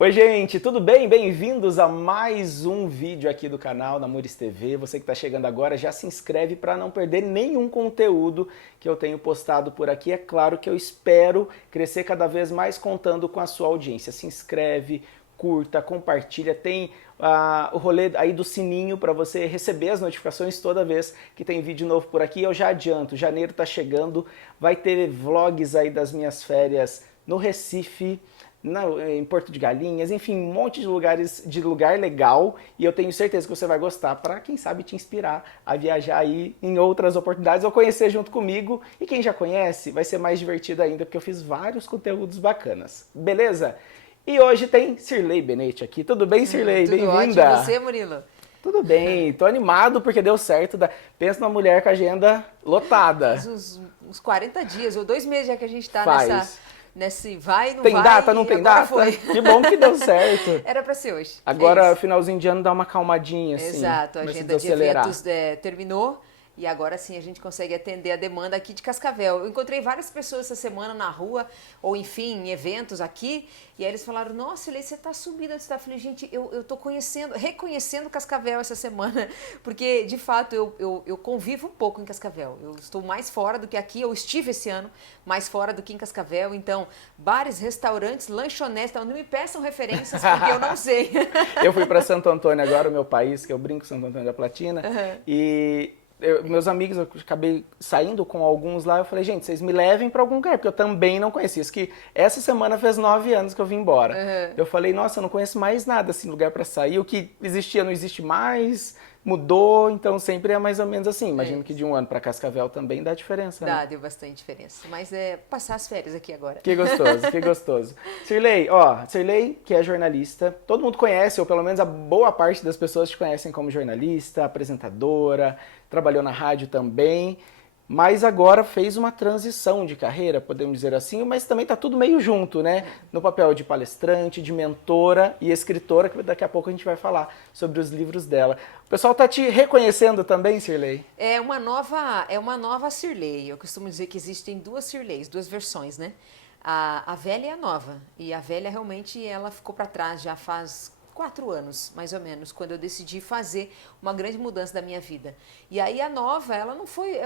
Oi gente, tudo bem? Bem-vindos a mais um vídeo aqui do canal Namures TV. Você que está chegando agora já se inscreve para não perder nenhum conteúdo que eu tenho postado por aqui. É claro que eu espero crescer cada vez mais contando com a sua audiência. Se inscreve, curta, compartilha, tem o rolê aí do sininho para você receber as notificações toda vez que tem vídeo novo por aqui. Eu já adianto, janeiro está chegando, vai ter vlogs aí das minhas férias no Recife, em Porto de Galinhas, enfim, um monte de lugar legal, e eu tenho certeza que você vai gostar para, quem sabe, te inspirar a viajar aí em outras oportunidades ou conhecer junto comigo. E quem já conhece, vai ser mais divertido ainda, porque eu fiz vários conteúdos bacanas, beleza? E hoje tem Cirlei Benetti aqui. Tudo bem, Cirlei? Bem-vinda! Tudo ótimo, você, Murilo? Tudo bem, tô animado porque deu certo. Pensa numa mulher com a agenda lotada. Faz uns 40 dias, ou 2 meses já que a gente tá nesse vai, não tem vai. Tem data, não tem data? Foi. Que bom que deu certo. Era pra ser hoje. Agora, finalzinho de ano, dá uma calmadinha, assim. Exato, a agenda de eventos terminou. E agora sim a gente consegue atender a demanda aqui de Cascavel. Eu encontrei várias pessoas essa semana na rua, ou enfim, em eventos aqui, e aí eles falaram, nossa, Cirlei, você tá sumida. Eu falei, gente, eu tô reconhecendo Cascavel essa semana, porque de fato eu convivo um pouco em Cascavel. Eu estou mais fora do que aqui, eu estive esse ano mais fora do que em Cascavel, então bares, restaurantes, lanchonetes, então não me peçam referências porque eu não sei. Eu fui para Santo Antônio agora, o meu país, que eu brinco, Santo Antônio da Platina, e... meus amigos, eu acabei saindo com alguns lá, eu falei, gente, vocês me levem para algum lugar, porque eu também não conhecia. Isso que essa semana fez 9 anos que eu vim embora. Eu falei, nossa, eu não conheço mais nada, assim, lugar para sair. O que existia não existe mais, mudou, então sempre é mais ou menos assim. Imagino que de um ano para Cascavel também dá diferença, né? Deu bastante diferença, mas é passar as férias aqui agora. Que gostoso, que gostoso. Cirlei, Cirlei, que é jornalista, todo mundo conhece, ou pelo menos a boa parte das pessoas te conhecem como jornalista, apresentadora, trabalhou na rádio também, mas agora fez uma transição de carreira, podemos dizer assim, mas também tá tudo meio junto, né? No papel de palestrante, de mentora e escritora, que daqui a pouco a gente vai falar sobre os livros dela. O pessoal tá te reconhecendo também, Cirlei? É uma nova Cirlei. Eu costumo dizer que existem 2 Cirleis, 2 versões, né? A velha e a nova. E a velha realmente ela ficou para trás já faz 4 anos, mais ou menos, quando eu decidi fazer uma grande mudança da minha vida. E aí a nova, ela não foi,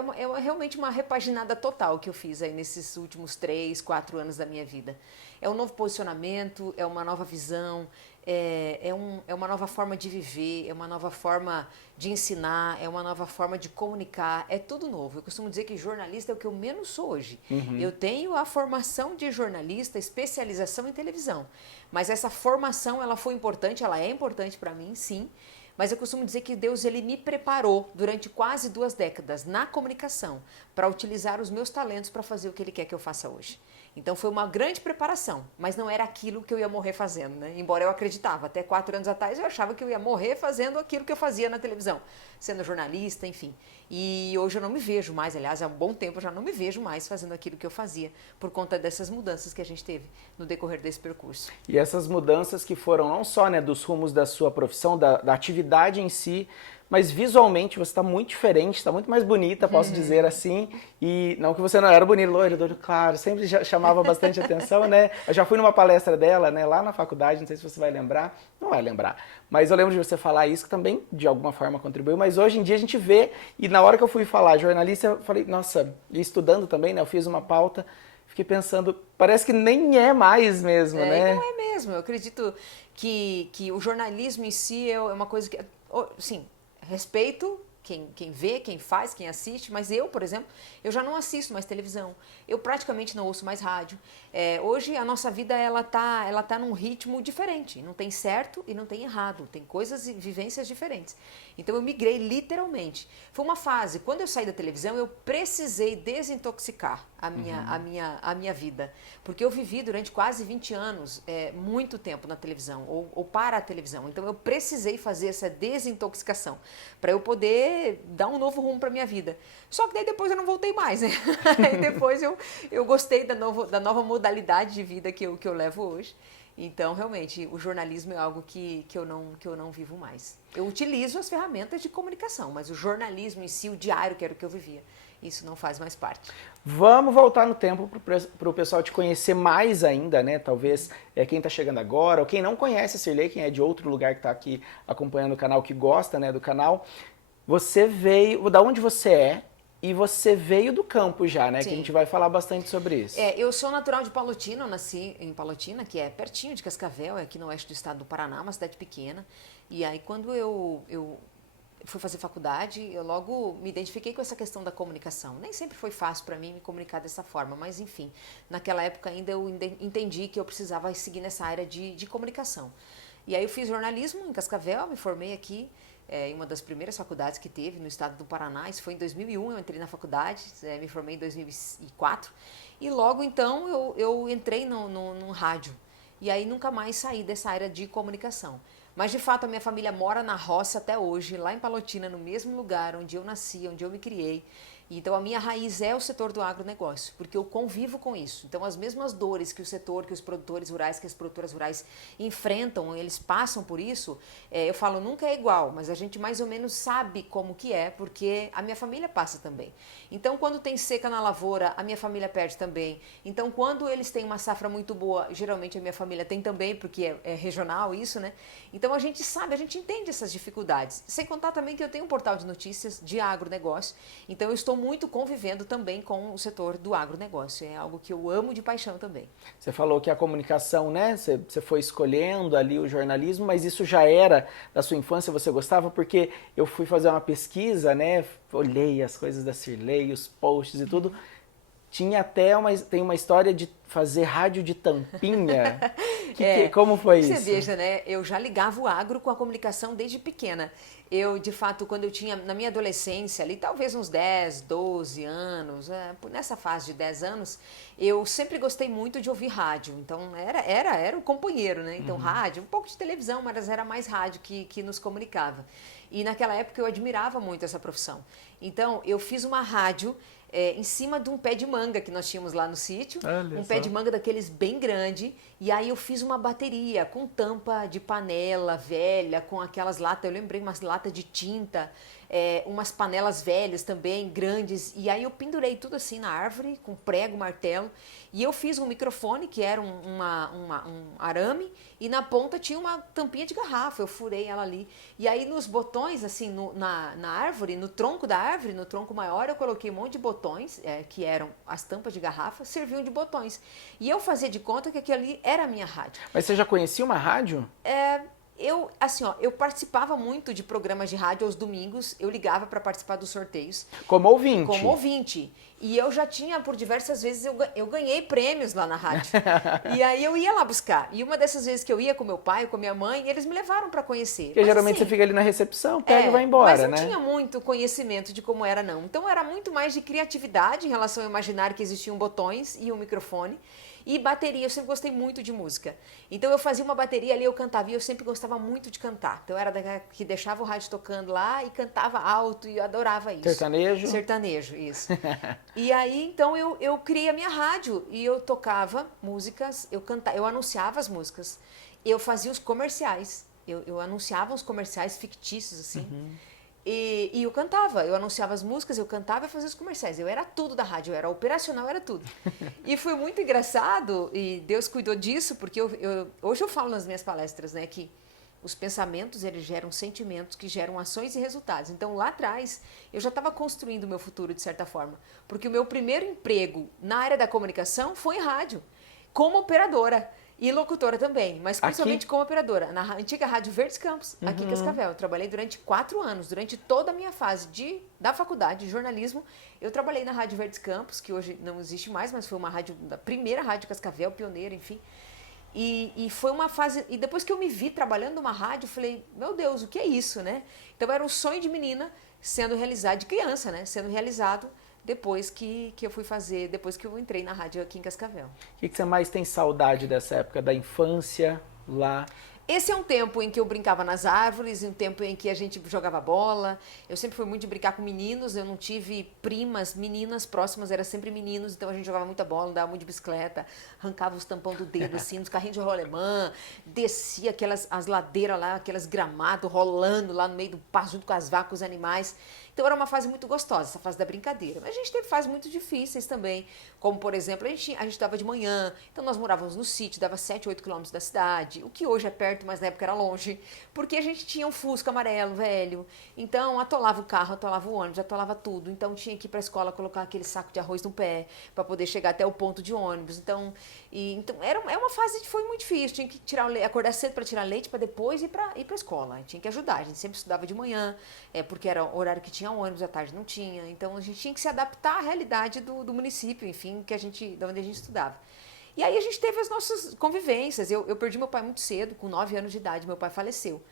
realmente uma repaginada total que eu fiz aí nesses últimos 3, 4 anos da minha vida. É um novo posicionamento, é uma nova visão, é uma nova forma de viver, é uma nova forma de ensinar, é uma nova forma de comunicar, é tudo novo. Eu costumo dizer que jornalista é o que eu menos sou hoje. Eu tenho a formação de jornalista, especialização em televisão, mas essa formação ela foi importante, ela é importante para mim, sim, mas eu costumo dizer que Deus ele me preparou durante quase 2 décadas na comunicação para utilizar os meus talentos para fazer o que Ele quer que eu faça hoje. Então foi uma grande preparação, mas não era aquilo que eu ia morrer fazendo, né? Embora eu acreditava, até 4 anos atrás eu achava que eu ia morrer fazendo aquilo que eu fazia na televisão, sendo jornalista, enfim. E hoje eu não me vejo mais, aliás, há um bom tempo eu já não me vejo mais fazendo aquilo que eu fazia, por conta dessas mudanças que a gente teve no decorrer desse percurso. E essas mudanças que foram não só, né, dos rumos da sua profissão, da atividade em si, mas visualmente você está muito diferente, está muito mais bonita, posso dizer assim. E não que você não era bonita, loira, do olho claro, sempre chamava bastante atenção, né? Eu já fui numa palestra dela, né, lá na faculdade, não sei se você vai lembrar, não vai lembrar. Mas eu lembro de você falar isso, que também de alguma forma contribuiu, mas hoje em dia a gente vê, e na hora que eu fui falar jornalista, eu falei, nossa, e estudando também, né, eu fiz uma pauta, fiquei pensando, parece que nem é mais mesmo, né? Não é mesmo, eu acredito que o jornalismo em si é uma coisa que, sim, respeito quem vê, quem faz, quem assiste, mas eu, por exemplo, eu já não assisto mais televisão, eu praticamente não ouço mais rádio. Hoje a nossa vida ela tá num ritmo diferente, não tem certo e não tem errado, tem coisas e vivências diferentes. Então eu migrei literalmente. Foi uma fase, quando eu saí da televisão, eu precisei desintoxicar a minha vida, porque eu vivi durante quase 20 anos, muito tempo na televisão, ou para a televisão, então eu precisei fazer essa desintoxicação, para eu poder dar um novo rumo para minha vida. Só que daí depois eu não voltei mais, né? Aí depois eu gostei da nova modalidade de vida que eu levo hoje. Então, realmente, o jornalismo é algo que eu não vivo mais. Eu utilizo as ferramentas de comunicação, mas o jornalismo em si, o diário, que era o que eu vivia, isso não faz mais parte. Vamos voltar no tempo para o pessoal te conhecer mais ainda, né? Talvez quem está chegando agora, ou quem não conhece a Cirlei, quem é de outro lugar que está aqui acompanhando o canal, que gosta, né, do canal. Você veio, da onde você é, e você veio do campo já, né? Sim. Que a gente vai falar bastante sobre isso. Eu sou natural de Palotina, eu nasci em Palotina, que é pertinho de Cascavel, é aqui no oeste do estado do Paraná, uma cidade pequena. E aí quando eu fui fazer faculdade, eu logo me identifiquei com essa questão da comunicação. Nem sempre foi fácil para mim me comunicar dessa forma, mas enfim, naquela época ainda eu entendi que eu precisava seguir nessa área de comunicação. E aí eu fiz jornalismo em Cascavel, me formei aqui em uma das primeiras faculdades que teve no estado do Paraná. Isso foi em 2001, eu entrei na faculdade, me formei em 2004. E logo então eu entrei no rádio. E aí nunca mais saí dessa área de comunicação. Mas, de fato, a minha família mora na roça até hoje, lá em Palotina, no mesmo lugar onde eu nasci, onde eu me criei. Então, a minha raiz é o setor do agronegócio, porque eu convivo com isso. Então, as mesmas dores que o setor, que os produtores rurais, que as produtoras rurais enfrentam, eles passam por isso, eu falo, nunca é igual, mas a gente mais ou menos sabe como que é, porque a minha família passa também. Então, quando tem seca na lavoura, a minha família perde também. Então, quando eles têm uma safra muito boa, geralmente a minha família tem também, porque é regional isso, né? Então, a gente sabe, a gente entende essas dificuldades. Sem contar também que eu tenho um portal de notícias de agronegócio, então eu estou muito convivendo também com o setor do agronegócio. É algo que eu amo de paixão também. Você falou que a comunicação, né? Você foi escolhendo ali o jornalismo, mas isso já era da sua infância, você gostava? Porque eu fui fazer uma pesquisa, né? Olhei as coisas da Cirlei, os posts e tudo. Tinha até tem uma história de fazer rádio de tampinha. Como foi isso? Você veja, né? Eu já ligava o agro com a comunicação desde pequena. Eu, de fato, quando eu tinha, na minha adolescência, ali talvez uns 10, 12 anos, nessa fase de 10 anos, eu sempre gostei muito de ouvir rádio. Então, era o companheiro, né? Então, rádio, um pouco de televisão, mas era mais rádio que nos comunicava. E naquela época eu admirava muito essa profissão. Então, eu fiz uma rádio em cima de um pé de manga que nós tínhamos lá no sítio, pé de manga daqueles bem grande, e aí eu fiz uma bateria com tampa de panela velha, com aquelas latas, eu lembrei umas latas de tinta, umas panelas velhas também, grandes, e aí eu pendurei tudo assim na árvore, com prego, martelo, e eu fiz um microfone, que era um arame, e na ponta tinha uma tampinha de garrafa, eu furei ela ali, e aí nos botões, assim, na árvore, no tronco da árvore, no tronco maior, eu coloquei um monte de botões, que eram as tampas de garrafa, serviam de botões, e eu fazia de conta que aquilo ali era a minha rádio. Mas você já conhecia uma rádio? Eu participava muito de programas de rádio aos domingos, eu ligava para participar dos sorteios. Como ouvinte? Como ouvinte. E eu já tinha, por diversas vezes, eu ganhei prêmios lá na rádio. E aí eu ia lá buscar. E uma dessas vezes que eu ia com meu pai, com minha mãe, eles me levaram para conhecer. Porque geralmente assim, você fica ali na recepção, pega e vai embora, né? Mas não tinha muito conhecimento de como era, não. Então era muito mais de criatividade em relação a imaginar que existiam botões e um microfone. E bateria, eu sempre gostei muito de música. Então eu fazia uma bateria ali, eu cantava, e eu sempre gostava muito de cantar. Então eu era daquela que deixava o rádio tocando lá e cantava alto, e eu adorava isso. Sertanejo? Sertanejo, isso. E aí, então, eu criei a minha rádio, e eu tocava músicas, eu anunciava as músicas, eu fazia os comerciais, eu anunciava os comerciais fictícios, assim, E eu cantava, eu anunciava as músicas, eu cantava e fazia os comerciais. Eu era tudo da rádio, eu era operacional, era tudo. E foi muito engraçado, e Deus cuidou disso, porque hoje eu falo nas minhas palestras, né, que os pensamentos, eles geram sentimentos que geram ações e resultados. Então, lá atrás, eu já estava construindo o meu futuro, de certa forma. Porque o meu primeiro emprego na área da comunicação foi em rádio, como operadora. E locutora também, mas principalmente como operadora. Na antiga Rádio Verdes Campos, aqui em Cascavel. Eu trabalhei durante 4 anos, durante toda a minha fase da faculdade de jornalismo. Eu trabalhei na Rádio Verdes Campos, que hoje não existe mais, mas foi uma rádio, da primeira rádio Cascavel, pioneira, enfim. E foi uma fase... E depois que eu me vi trabalhando numa rádio, eu falei, meu Deus, o que é isso, né? Então era um sonho de menina sendo realizado, de criança, né? Sendo realizado depois que eu fui fazer, depois que eu entrei na rádio aqui em Cascavel. O que você mais tem saudade dessa época, da infância lá? Esse é um tempo em que eu brincava nas árvores, um tempo em que a gente jogava bola. Eu sempre fui muito de brincar com meninos, eu não tive primas, meninas próximas, era sempre meninos, então a gente jogava muita bola, andava muito de bicicleta, arrancava os tampão do dedo, assim, nos carrinhos de rolemã, descia as ladeiras lá, aquelas gramados rolando lá no meio do pasto, junto com as vacas, os animais. Então era uma fase muito gostosa, essa fase da brincadeira. Mas a gente teve fases muito difíceis também, como por exemplo, a gente estudava de manhã, então nós morávamos no sítio, dava 7, 8 quilômetros da cidade, o que hoje é perto, mas na época era longe, porque a gente tinha um Fusca amarelo, velho, então atolava o carro, atolava o ônibus, atolava tudo, então tinha que ir para a escola colocar aquele saco de arroz no pé, para poder chegar até o ponto de ônibus, então é uma fase que foi muito difícil, tinha que acordar cedo para tirar leite, para depois ir para a escola, tinha que ajudar, a gente sempre estudava de manhã, porque era o horário que tinha ônibus, à tarde não tinha, então a gente tinha que se adaptar à realidade do município, enfim, da onde a gente estudava. E aí a gente teve as nossas convivências, eu perdi meu pai muito cedo, com 9 anos de idade, meu pai faleceu.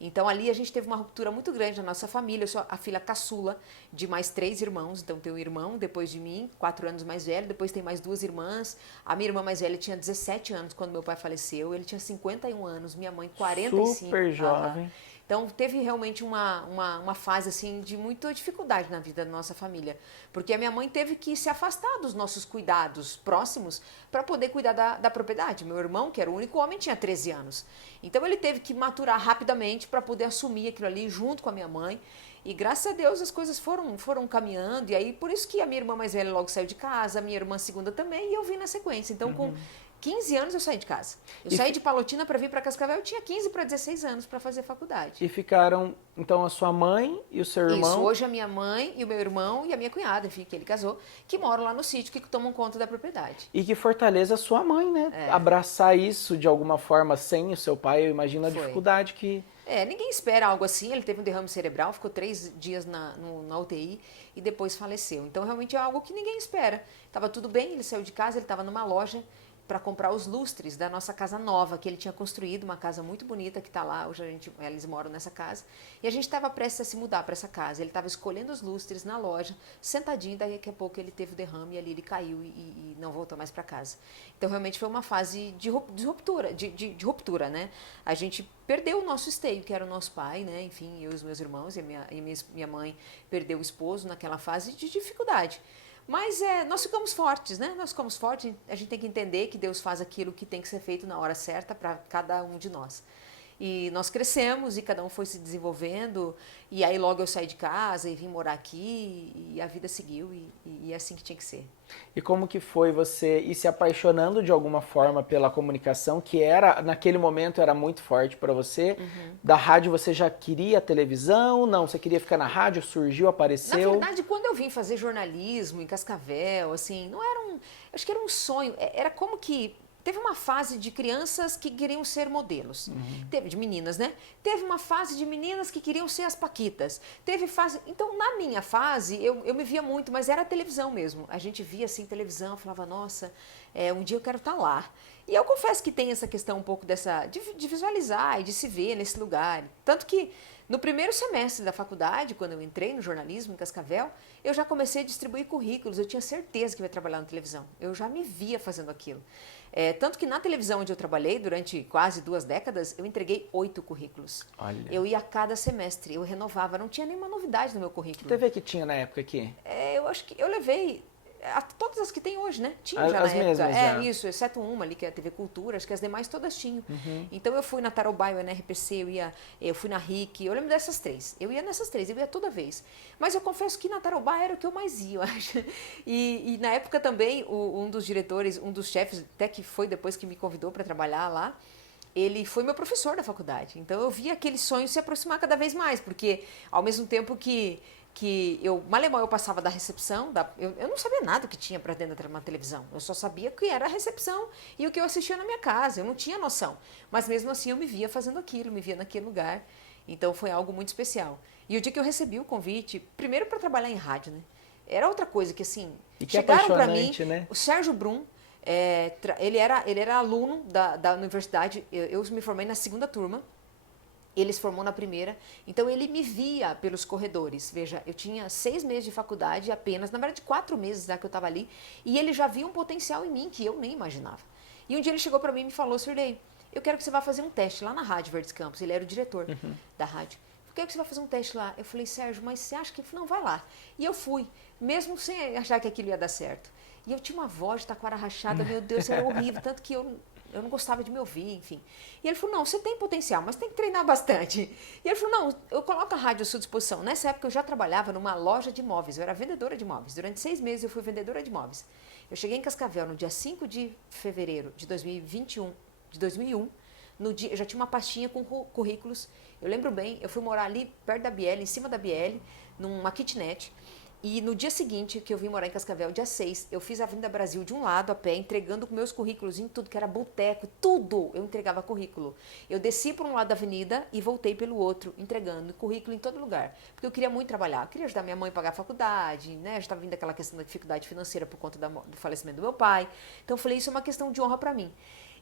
Então ali a gente teve uma ruptura muito grande na nossa família, eu sou a filha caçula de mais 3 irmãos, então tem um irmão depois de mim, 4 anos mais velho, depois tem mais 2 irmãs, a minha irmã mais velha tinha 17 anos quando meu pai faleceu, ele tinha 51 anos, minha mãe 45. Super jovem. Então, teve realmente uma fase, assim, de muita dificuldade na vida da nossa família. Porque a minha mãe teve que se afastar dos nossos cuidados próximos para poder cuidar da propriedade. Meu irmão, que era o único homem, tinha 13 anos. Então, ele teve que maturar rapidamente para poder assumir aquilo ali junto com a minha mãe. E, graças a Deus, as coisas foram caminhando. E aí, por isso que a minha irmã mais velha logo saiu de casa, a minha irmã segunda também, e eu vim na sequência. Então, com 15 anos eu saí de casa. Eu saí de Palotina para vir para Cascavel, eu tinha 15 para 16 anos para fazer faculdade. E ficaram, então, a sua mãe e o seu irmão? Isso, hoje a minha mãe e o meu irmão e a minha cunhada, enfim, que ele casou, que moram lá no sítio, que tomam conta da propriedade. E que fortaleza a sua mãe, né? Abraçar isso de alguma forma sem o seu pai, eu imagino a dificuldade que... Ninguém espera algo assim, ele teve um derrame cerebral, ficou 3 dias na UTI e depois faleceu. Então, realmente é algo que ninguém espera. Estava tudo bem, ele saiu de casa, ele estava numa loja para comprar os lustres da nossa casa nova, que ele tinha construído, uma casa muito bonita que está lá, hoje eles moram nessa casa, e a gente estava prestes a se mudar para essa casa, ele estava escolhendo os lustres na loja, sentadinho, daqui a pouco ele teve o derrame e ali ele caiu e não voltou mais para casa. Então realmente foi uma fase de ruptura, né? A gente perdeu o nosso esteio, que era o nosso pai, né? Enfim, eu e os meus irmãos, e minha mãe perdeu o esposo naquela fase de dificuldade. Mas nós ficamos fortes, né? Nós ficamos fortes, a gente tem que entender que Deus faz aquilo que tem que ser feito na hora certa para cada um de nós. E nós crescemos e cada um foi se desenvolvendo, e aí logo eu saí de casa e vim morar aqui, e a vida seguiu, e é assim que tinha que ser. E como que foi você ir se apaixonando de alguma forma pela comunicação, que era, naquele momento, era muito forte para você? Da rádio você já queria televisão? Não, você queria ficar na rádio, surgiu, apareceu? Na verdade, quando eu vim fazer jornalismo em Cascavel, assim, não era acho que era um sonho, era como que... Teve uma fase de crianças que queriam ser modelos. Teve de meninas, né? Teve uma fase de meninas que queriam ser as paquitas. Teve fase... Então, na minha fase, eu me via muito, mas era a televisão mesmo. A gente via, assim, televisão, falava, nossa, um dia eu quero estar lá. E eu confesso que tem essa questão um pouco de visualizar e de se ver nesse lugar. Tanto que, no primeiro semestre da faculdade, quando eu entrei no jornalismo em Cascavel, eu já comecei a distribuir currículos. Eu tinha certeza que eu ia trabalhar na televisão. Eu já me via fazendo aquilo. Tanto que na televisão onde eu trabalhei durante quase 2 décadas, eu entreguei 8 currículos. Olha. Eu ia a cada semestre, eu renovava, não tinha nenhuma novidade no meu currículo. Que TV que tinha na época aqui? Eu acho que eu levei todas as que tem hoje, né? Tinha já as na época. mesmas, Isso, exceto uma ali, que é a TV Cultura, acho que as demais todas tinham. Então eu fui na Tarobá, eu ia na RPC, eu fui na RIC, eu lembro dessas 3. Eu ia nessas 3, eu ia toda vez. Mas eu confesso que na Tarobá era o que eu mais ia, eu acho. E na época também, um dos diretores, um dos chefes, até que foi depois que me convidou para trabalhar lá, ele foi meu professor da faculdade. Então eu via aquele sonho se aproximar cada vez mais, porque ao mesmo tempo que eu, mal eu passava da recepção, eu não sabia nada que tinha para dentro de uma televisão, eu só sabia que era a recepção e o que eu assistia na minha casa, eu não tinha noção, mas mesmo assim eu me via fazendo aquilo, me via naquele lugar, então foi algo muito especial. E o dia que eu recebi o convite, primeiro para trabalhar em rádio, né, era outra coisa que assim, chegaram para mim, né? O Sérgio Brum, ele era aluno da universidade, eu me formei na 2ª turma, ele se formou na 1ª, então ele me via pelos corredores. Veja, eu tinha 6 meses de faculdade apenas, na verdade 4 meses já que eu estava ali, e ele já via um potencial em mim que eu nem imaginava. E um dia ele chegou para mim e me falou, Sirlei, eu quero que você vá fazer um teste lá na Rádio Verdes Campos. Ele era o diretor da rádio. Eu quero que você vá fazer um teste lá. Eu falei, Sérgio, mas você acha que... Não, vai lá. E eu fui, mesmo sem achar que aquilo ia dar certo. E eu tinha uma voz de taquara rachada, meu Deus, era horrível, tanto que eu eu não gostava de me ouvir, enfim. E ele falou, não, você tem potencial, mas tem que treinar bastante. E ele falou, não, eu coloco a rádio à sua disposição. Nessa época eu já trabalhava numa loja de imóveis, eu era vendedora de imóveis. Durante 6 meses eu fui vendedora de imóveis. Eu cheguei em Cascavel no dia 5 de fevereiro de 2001. No dia, eu já tinha uma pastinha com currículos. Eu lembro bem, eu fui morar ali perto da Biel, em cima da Biel, numa kitnet. E no dia seguinte, que eu vim morar em Cascavel, dia 6, eu fiz a Avenida Brasil de um lado a pé, entregando meus currículos em tudo, que era boteco, tudo eu entregava currículo. Eu desci por um lado da avenida e voltei pelo outro, entregando currículo em todo lugar. Porque eu queria muito trabalhar, eu queria ajudar minha mãe a pagar a faculdade, né? Já estava vindo aquela questão da dificuldade financeira por conta do falecimento do meu pai. Então eu falei, isso é uma questão de honra para mim.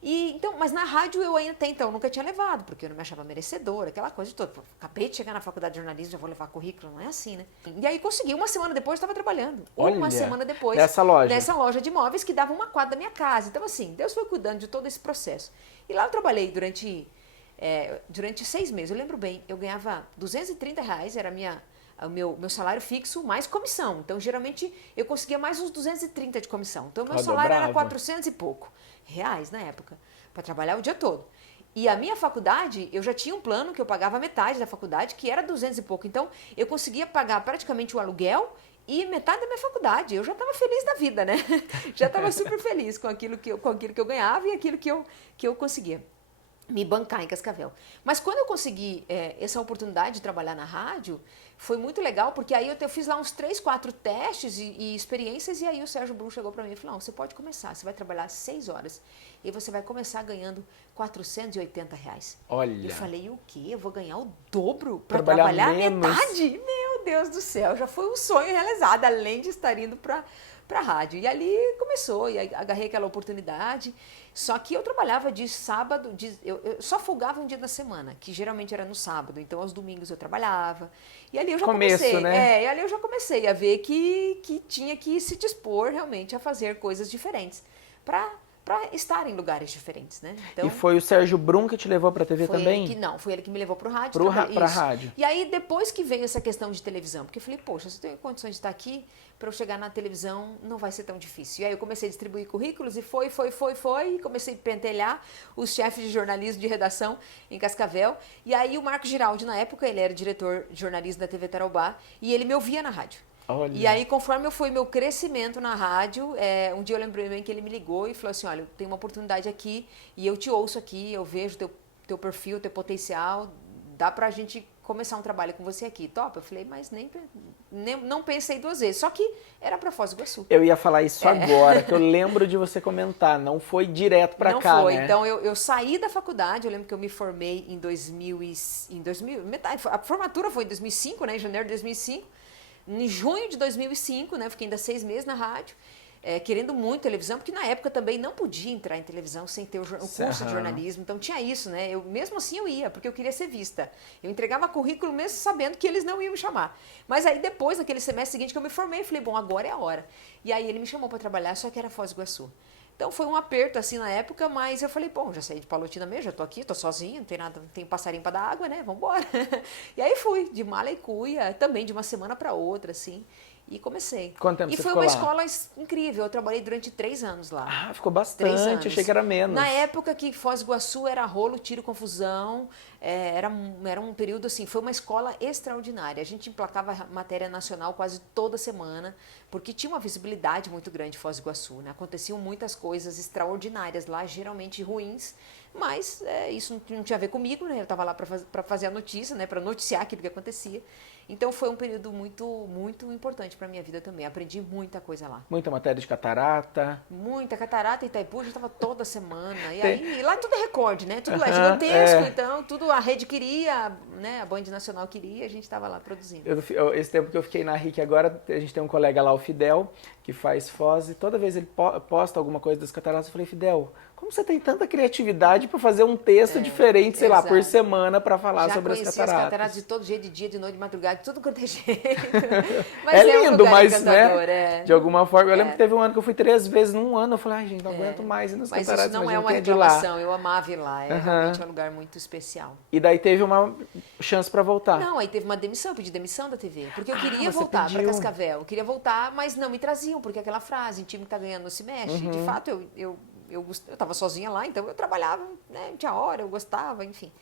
Então, mas na rádio eu ainda até então nunca tinha levado, porque eu não me achava merecedora, aquela coisa toda. Acabei de chegar na faculdade de jornalismo, já vou levar currículo, não é assim, né? E aí consegui, uma semana depois eu estava trabalhando. Olha, uma semana depois. Nessa loja de imóveis que dava uma quadra da minha casa. Então assim, Deus foi cuidando de todo esse processo. E lá eu trabalhei durante 6 meses. Eu lembro bem, eu ganhava R$ 230, era o meu salário fixo mais comissão. Então, geralmente, eu conseguia mais uns 230 de comissão. Então, meu salário era 400 e pouco reais na época, para trabalhar o dia todo. E a minha faculdade, eu já tinha um plano que eu pagava metade da faculdade, que era 200 e pouco. Então, eu conseguia pagar praticamente o aluguel e metade da minha faculdade. Eu já estava feliz da vida, né? Já estava super feliz com aquilo que eu ganhava e aquilo que eu conseguia me bancar em Cascavel. Mas quando eu consegui essa oportunidade de trabalhar na rádio, foi muito legal, porque aí eu fiz lá uns 3, 4 testes e experiências, e aí o Sérgio Brum chegou para mim e falou, não, você pode começar, você vai trabalhar 6 horas, e você vai começar ganhando R$ 480. Olha! Eu falei, o quê? Eu vou ganhar o dobro para trabalhar menos. metade? Meu Deus do céu, já foi um sonho realizado, além de estar indo para a rádio. E ali começou, e agarrei aquela oportunidade. Só que eu trabalhava de sábado, eu só folgava um dia da semana, que geralmente era no sábado, então aos domingos eu trabalhava. E ali eu já comecei, né? E ali eu já comecei a ver que tinha que se dispor realmente a fazer coisas diferentes, para estar em lugares diferentes, né? Então, e foi o Sérgio Brum que te levou para a TV também? Foi ele que me levou para o rádio. Para a rádio. E aí depois que veio essa questão de televisão, porque eu falei, poxa, se eu tenho condições de estar aqui, para eu chegar na televisão não vai ser tão difícil. E aí eu comecei a distribuir currículos e e comecei a pentelhar os chefes de jornalismo de redação em Cascavel. E aí o Marco Giraldi, na época, ele era diretor de jornalismo da TV Tarobá, e ele me ouvia na rádio. Olha. E aí, conforme foi meu crescimento na rádio, um dia eu lembrei bem que ele me ligou e falou assim, olha, eu tenho uma oportunidade aqui e eu te ouço aqui, eu vejo teu perfil, teu potencial, dá pra gente começar um trabalho com você aqui, top? Eu falei, mas não pensei 2 vezes, só que era pra Foz doIguaçu. Eu ia falar isso agora, que eu lembro de você comentar, não foi direto pra cá, né? Não foi, então eu saí da faculdade, eu lembro que eu me formei em 2000, a formatura foi em 2005, né, em janeiro de 2005. Em junho de 2005, né, fiquei ainda 6 meses na rádio, querendo muito televisão, porque na época também não podia entrar em televisão sem ter o curso de jornalismo, então tinha isso, né? Mesmo assim eu ia, porque eu queria ser vista. Eu entregava currículo mesmo sabendo que eles não iam me chamar. Mas aí depois, naquele semestre seguinte que eu me formei, eu falei, bom, agora é a hora. E aí ele me chamou para trabalhar, só que era Foz do Iguaçu. Então foi um aperto assim na época, mas eu falei, bom, já saí de Palotina mesmo, já tô aqui, tô sozinha, não tem nada, não tem passarinho para dar água, né? Vambora. E aí fui, de mala e cuia, também de uma semana para outra, assim, e comecei. Quanto tempo e você foi ficou uma lá? escola incrível, eu trabalhei durante 3 anos lá. Ah, ficou bastante, achei que era menos. Na época que Foz do Iguaçu era rolo, tiro, confusão, era um período assim, foi uma escola extraordinária. A gente emplacava matéria nacional quase toda semana, porque tinha uma visibilidade muito grande em Foz do Iguaçu, né? Aconteciam muitas coisas extraordinárias lá, geralmente ruins, mas isso não tinha a ver comigo, né? Eu estava lá para fazer a notícia, né? Para noticiar aquilo que acontecia. Então foi um período muito, muito importante para minha vida também. Aprendi muita coisa lá. Muita matéria de catarata. Muita catarata, Itaipu, já estava toda semana. E aí, lá tudo é recorde, né? Tudo é gigantesco, então tudo a rede queria, né? A Band Nacional queria, a gente estava lá produzindo. Esse tempo que eu fiquei na RIC agora, a gente tem um colega lá, o Fidel, que faz Foz, e toda vez ele posta alguma coisa das cataratas, eu falei, Fidel, como você tem tanta criatividade para fazer um texto diferente, sei lá, por semana para falar sobre as cataratas? Já conheci as cataratas de todo jeito, de dia, de noite, de madrugada, de tudo quanto é jeito. Mas é lindo, um mas, né, de alguma forma, eu lembro que teve um ano que eu fui 3 vezes num ano, eu falei, ai, gente, não aguento mais ir nas cataratas. Mas isso não é uma reclamação, eu amava ir lá, realmente um lugar muito especial. E daí teve uma chance para voltar? Não, aí teve uma demissão, eu pedi demissão da TV, porque eu queria voltar para Cascavel, eu queria voltar, mas não me traziam, porque aquela frase, em time que tá ganhando não se mexe, de fato eu eu estava sozinha lá, então eu trabalhava, né, não tinha hora, eu gostava, enfim.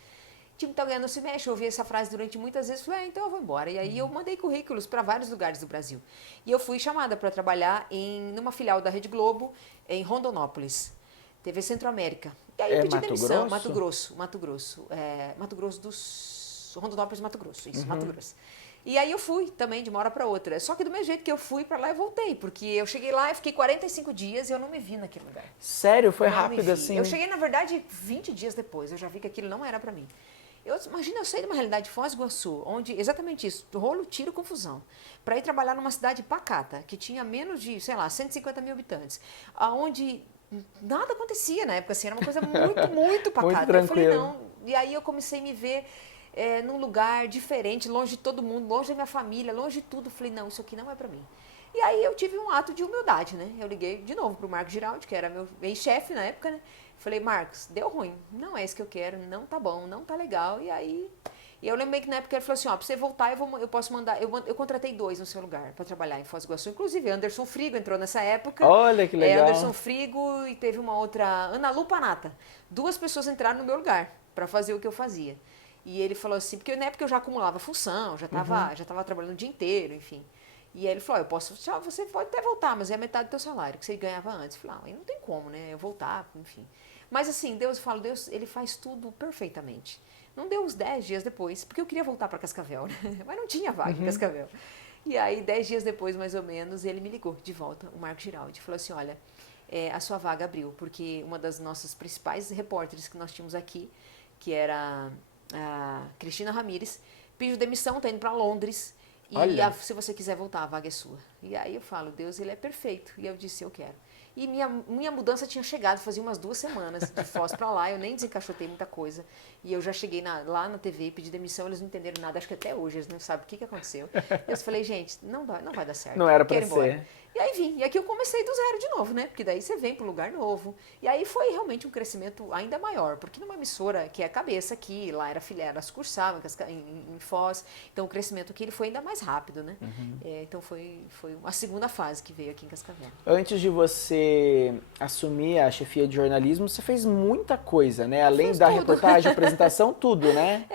Time tá ganhando, não se mexe. Eu ouvi essa frase durante muitas vezes, falei, então eu vou embora. E aí eu mandei currículos para vários lugares do Brasil. E eu fui chamada para trabalhar numa filial da Rede Globo, em Rondonópolis, TV Centro-América. E aí eu pedi demissão, Mato Grosso. Mato Grosso Rondonópolis, Mato Grosso, isso, Mato Grosso. E aí eu fui também de uma hora para outra. Só que do mesmo jeito que eu fui para lá, eu voltei. Porque eu cheguei lá e fiquei 45 dias e eu não me vi naquele lugar. Sério? Foi rápido assim? Eu cheguei, na verdade, 20 dias depois. Eu já vi que aquilo não era para mim. Imagina, eu saí de uma realidade de Foz do Iguaçu, onde exatamente isso, rolo, tiro, confusão, para ir trabalhar numa cidade pacata, que tinha menos de, sei lá, 150 mil habitantes, onde nada acontecia na época, assim, era uma coisa muito, muito pacata. Muito tranquilo. Eu falei, não, e aí eu comecei a me ver num lugar diferente, longe de todo mundo, longe da minha família, longe de tudo. Falei, não, isso aqui não é para mim. E aí eu tive um ato de humildade, né? Eu liguei de novo pro Marcos Giraldi, que era meu ex-chefe na época, né? Falei, Marcos, deu ruim, não é isso que eu quero, não tá bom, não tá legal. E aí, eu lembrei que na época ele falou assim, ó, pra você voltar, eu posso mandar, eu contratei 2 no seu lugar para trabalhar em Foz do Iguaçu. Inclusive, Anderson Frigo entrou nessa época. Olha que legal. Anderson Frigo e teve uma outra, Ana Lu Panata. 2 pessoas entraram no meu lugar para fazer o que eu fazia. E ele falou assim, porque na época eu já acumulava função, já tava trabalhando o dia inteiro, enfim. E aí ele falou, você pode até voltar, mas é a metade do teu salário, que você ganhava antes. Eu falei, aí não tem como, né, eu voltar, enfim. Mas assim, Deus, ele faz tudo perfeitamente. Não deu uns 10 dias depois, porque eu queria voltar para Cascavel, né? Mas não tinha vaga em Cascavel. E aí, 10 dias depois, mais ou menos, ele me ligou de volta, o Marco Giraldi, falou assim, olha, a sua vaga abriu, porque uma das nossas principais repórteres que nós tínhamos aqui, que era a Cristina Ramírez, pediu demissão, tá indo para Londres, e se você quiser voltar, a vaga é sua. E aí eu falo, Deus, ele é perfeito. E eu disse, eu quero. E minha mudança tinha chegado, fazia umas 2 semanas, de Foz para lá, eu nem desencaixotei muita coisa. E eu já cheguei lá na TV, pedi demissão, eles não entenderam nada, acho que até hoje eles não sabem o que aconteceu. Eu falei, gente, não vai dar certo. Não era para ser. E aí vim, e aqui eu comecei do zero de novo, né? Porque daí você vem para um lugar novo. E aí foi realmente um crescimento ainda maior, porque numa emissora que é a cabeça aqui, lá era filiada, cursavam em Foz, então o crescimento aqui ele foi ainda mais rápido, né? Então foi uma segunda fase que veio aqui em Cascavel. Antes de você assumir a chefia de jornalismo, você fez muita coisa, né? Além da reportagem, apresentação, tudo, né?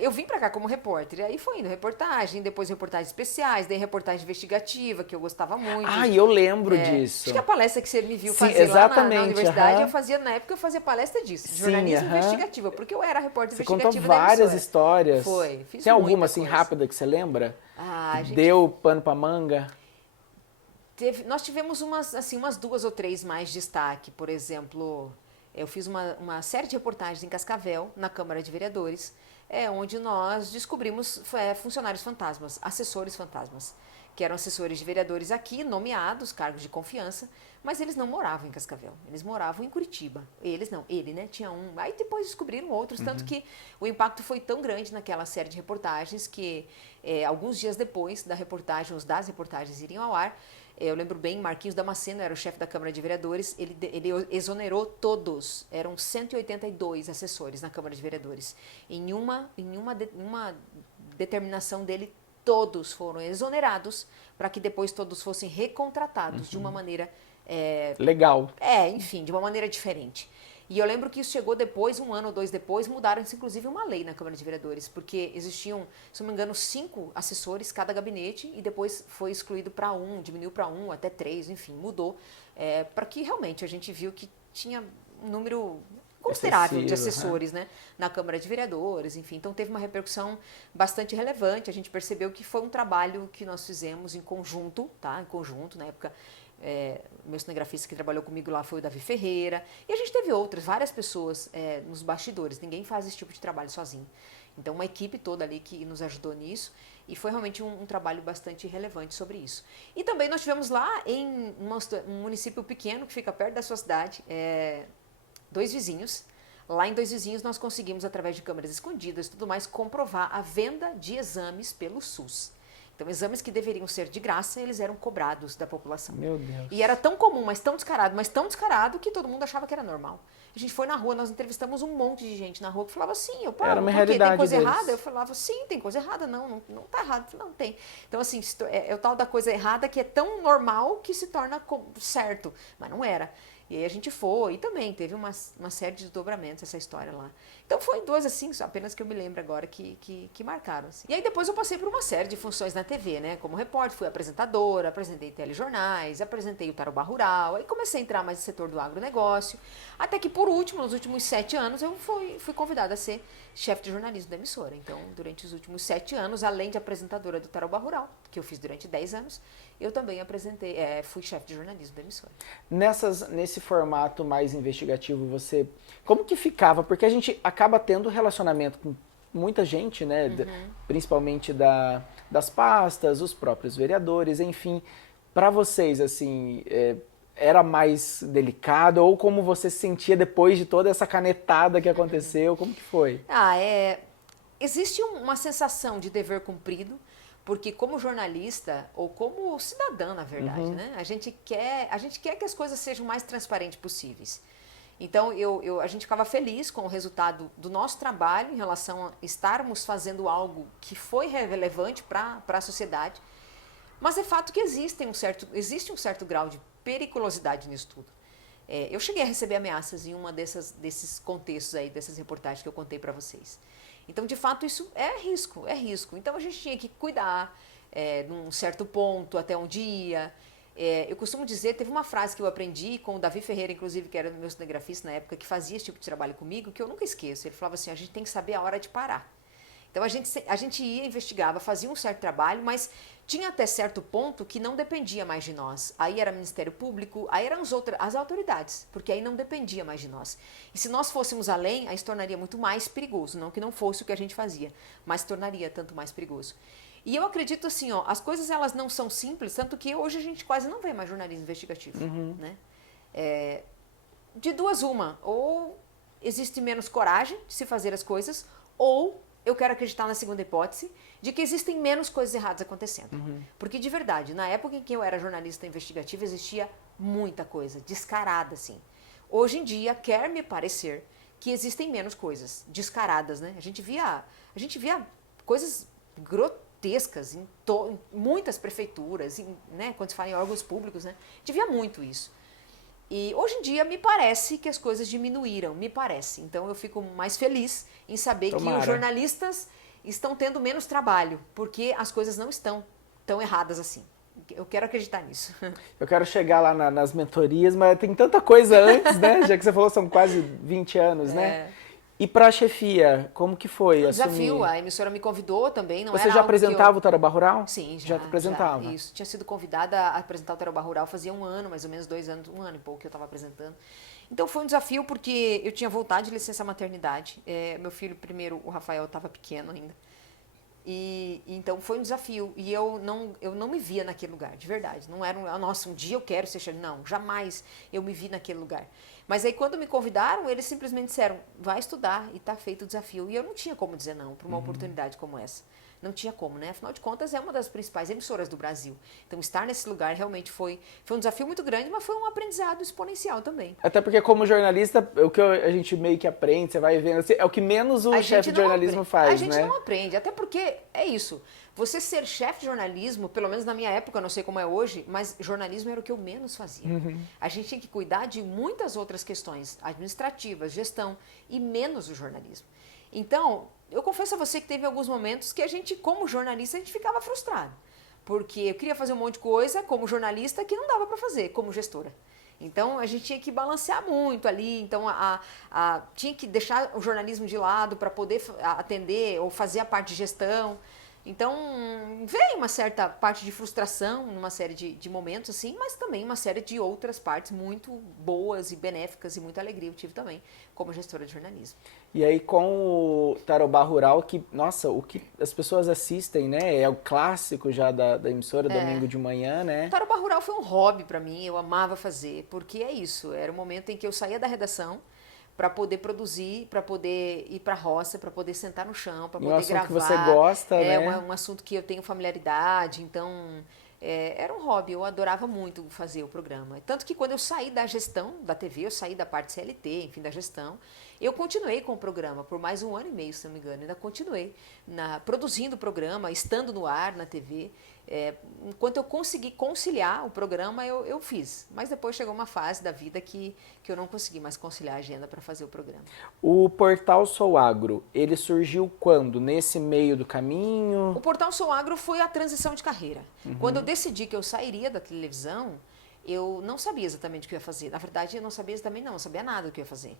Eu vim pra cá como repórter, e aí foi indo reportagem, depois reportagens especiais, daí reportagem investigativa, que eu gostava muito. E eu lembro disso. Acho que a palestra que você me viu fazer lá na universidade, na época eu fazia palestra disso, de jornalismo investigativo, porque eu era repórter investigativo da emissora. Você contou várias histórias. Fiz Tem alguma assim rápida que você lembra? Gente, deu pano pra manga? Nós tivemos umas 2 ou 3 mais destaque. Por exemplo, eu fiz uma série de reportagens em Cascavel, na Câmara de Vereadores, onde nós descobrimos funcionários fantasmas, assessores fantasmas, que eram assessores de vereadores aqui, nomeados, cargos de confiança, mas eles não moravam em Cascavel, eles moravam em Curitiba. Ele, né, tinha um. Aí depois descobriram outros, tanto que o impacto foi tão grande naquela série de reportagens que alguns dias depois das reportagens iriam ao ar, eu lembro bem, Marquinhos Damasceno era o chefe da Câmara de Vereadores, ele exonerou todos, eram 182 assessores na Câmara de Vereadores. Em uma determinação dele, todos foram exonerados para que depois todos fossem recontratados de uma maneira... legal. Enfim, de uma maneira diferente. E eu lembro que isso chegou depois, 1 ano ou 2 depois, mudaram-se inclusive uma lei na Câmara de Vereadores, porque existiam, se não me engano, 5 assessores cada gabinete e depois foi excluído para 1, diminuiu para 1, até 3, enfim, mudou, para que realmente a gente viu que tinha um número considerável de assessores, né, na Câmara de Vereadores, enfim. Então teve uma repercussão bastante relevante, a gente percebeu que foi um trabalho que nós fizemos em conjunto, na época. Meu cinegrafista que trabalhou comigo lá foi o Davi Ferreira, e a gente teve várias pessoas nos bastidores, ninguém faz esse tipo de trabalho sozinho. Então uma equipe toda ali que nos ajudou nisso, e foi realmente um trabalho bastante relevante sobre isso. E também nós tivemos lá em um município pequeno que fica perto da sua cidade, 2 vizinhos. Lá em 2 vizinhos nós conseguimos, através de câmeras escondidas e tudo mais, comprovar a venda de exames pelo SUS. Então, exames que deveriam ser de graça, eles eram cobrados da população. Meu Deus. E era tão comum, mas tão descarado que todo mundo achava que era normal. A gente foi na rua, nós entrevistamos um monte de gente na rua que falava assim, era uma realidade tem coisa deles. errada? Eu falava, sim, tem coisa errada. Não tá errado. Não tem. Então, assim, é o tal da coisa errada que é tão normal que se torna certo. Mas não era. E aí a gente foi, e também teve uma série de desdobramentos essa história lá. Então foi duas assim, só apenas que eu me lembro agora que marcaram. Assim. E aí depois eu passei por uma série de funções na TV, né? Como repórter, fui apresentadora, apresentei telejornais, apresentei o Tarobá Rural, aí comecei a entrar mais no setor do agronegócio, até que por último, nos últimos 7 anos, eu fui convidada a ser chefe de jornalismo da emissora. Então, durante os últimos 7 anos, além de apresentadora do Tarobá Rural, que eu fiz durante 10 anos, eu também fui chefe de jornalismo da emissora. Nesse formato mais investigativo, como que ficava? Porque a gente acaba tendo relacionamento com muita gente, né? Principalmente das pastas, os próprios vereadores, enfim. Para vocês, assim, era mais delicado? Ou como você se sentia depois de toda essa canetada que aconteceu? Como que foi? Existe uma sensação de dever cumprido, porque como jornalista, ou como cidadã, na verdade, né? A gente quer que as coisas sejam o mais transparentes possíveis. Então, a gente ficava feliz com o resultado do nosso trabalho em relação a estarmos fazendo algo que foi relevante para a sociedade, mas é fato que existe um certo grau de periculosidade nisso tudo. Eu cheguei a receber ameaças em uma desses contextos aí, dessas reportagens que eu contei para vocês. Então, de fato, isso é risco. Então, a gente tinha que cuidar num certo ponto, até um dia. Eu costumo dizer, teve uma frase que eu aprendi com o Davi Ferreira, inclusive, que era meu cinegrafista na época, que fazia esse tipo de trabalho comigo, que eu nunca esqueço. Ele falava assim, a gente tem que saber a hora de parar. Então, a gente ia, investigava, fazia um certo trabalho, mas tinha até certo ponto que não dependia mais de nós. Aí era Ministério Público, aí eram as autoridades, porque aí não dependia mais de nós. E se nós fôssemos além, aí se tornaria muito mais perigoso. Não que não fosse o que a gente fazia, mas se tornaria tanto mais perigoso. E eu acredito assim, as coisas elas não são simples, tanto que hoje a gente quase não vê mais jornalismo investigativo. Né? De duas uma, ou existe menos coragem de se fazer as coisas, ou eu quero acreditar na segunda hipótese, de que existem menos coisas erradas acontecendo. Porque, de verdade, na época em que eu era jornalista investigativa, existia muita coisa, descarada, assim. Hoje em dia, quer me parecer que existem menos coisas descaradas, né? A gente via coisas grotescas em muitas prefeituras, né? Quando se fala em órgãos públicos, né? A gente via muito isso. E hoje em dia me parece que as coisas diminuíram, me parece. Então eu fico mais feliz em saber que os jornalistas estão tendo menos trabalho, porque as coisas não estão tão erradas assim. Eu quero acreditar nisso. Eu quero chegar lá nas mentorias, mas tem tanta coisa antes, né? Já que você falou, são quase 20 anos, né? E para a chefia, como que foi? Desafio, a emissora me convidou também. Você já apresentava o Tarobá Rural? Sim, já apresentava. Isso, tinha sido convidada a apresentar o Tarobá Rural fazia um ano, mais ou menos 2 anos, 1 ano e pouco que eu estava apresentando. Então foi um desafio porque eu tinha voltado de licença maternidade. Meu filho, primeiro, o Rafael, estava pequeno ainda. E então foi um desafio. E eu não me via naquele lugar, de verdade. Não era nossa, um dia eu quero ser chefe. Não, jamais eu me vi naquele lugar. Mas aí quando me convidaram, eles simplesmente disseram, vai estudar e está feito o desafio. E eu não tinha como dizer não para uma oportunidade como essa. Não tinha como, né? Afinal de contas, é uma das principais emissoras do Brasil. Então, estar nesse lugar realmente foi um desafio muito grande, mas foi um aprendizado exponencial também. Até porque, como jornalista, o que a gente meio que aprende, você vai vendo, é o que menos o chefe de jornalismo faz, né? A gente não aprende, até porque é isso. Você ser chefe de jornalismo, pelo menos na minha época, eu não sei como é hoje, mas jornalismo era o que eu menos fazia. A gente tinha que cuidar de muitas outras questões administrativas, gestão, e menos o jornalismo. Então, eu confesso a você que teve alguns momentos que a gente, como jornalista, a gente ficava frustrado. Porque eu queria fazer um monte de coisa como jornalista que não dava para fazer como gestora. Então, a gente tinha que balancear muito ali. Então, tinha que deixar o jornalismo de lado para poder atender ou fazer a parte de gestão. Então, veio uma certa parte de frustração numa série de momentos, assim, mas também uma série de outras partes muito boas e benéficas e muita alegria eu tive também, como gestora de jornalismo. E aí, com o Tarobá Rural, nossa, o que as pessoas assistem, né? É o clássico já da emissora, domingo de manhã, né? O Tarobá Rural foi um hobby para mim, eu amava fazer, porque é isso, era o momento em que eu saía da redação, para poder produzir, para poder ir para a roça, para poder sentar no chão, para poder gravar. Um assunto que você gosta, né? É um assunto que eu tenho familiaridade, então era um hobby, eu adorava muito fazer o programa. Tanto que quando eu saí da gestão da TV, eu saí da parte CLT, enfim, da gestão, eu continuei com o programa por mais 1 ano e meio, se não me engano, ainda continuei produzindo o programa, estando no ar na TV, Enquanto eu consegui conciliar o programa, eu fiz. Mas depois chegou uma fase da vida que eu não consegui mais conciliar a agenda para fazer o programa. O portal Sou Agro, ele surgiu quando? Nesse meio do caminho? O portal Sou Agro foi a transição de carreira. Quando eu decidi que eu sairia da televisão, eu não sabia exatamente o que eu ia fazer. Na verdade, eu não sabia exatamente, não sabia nada do que eu ia fazer.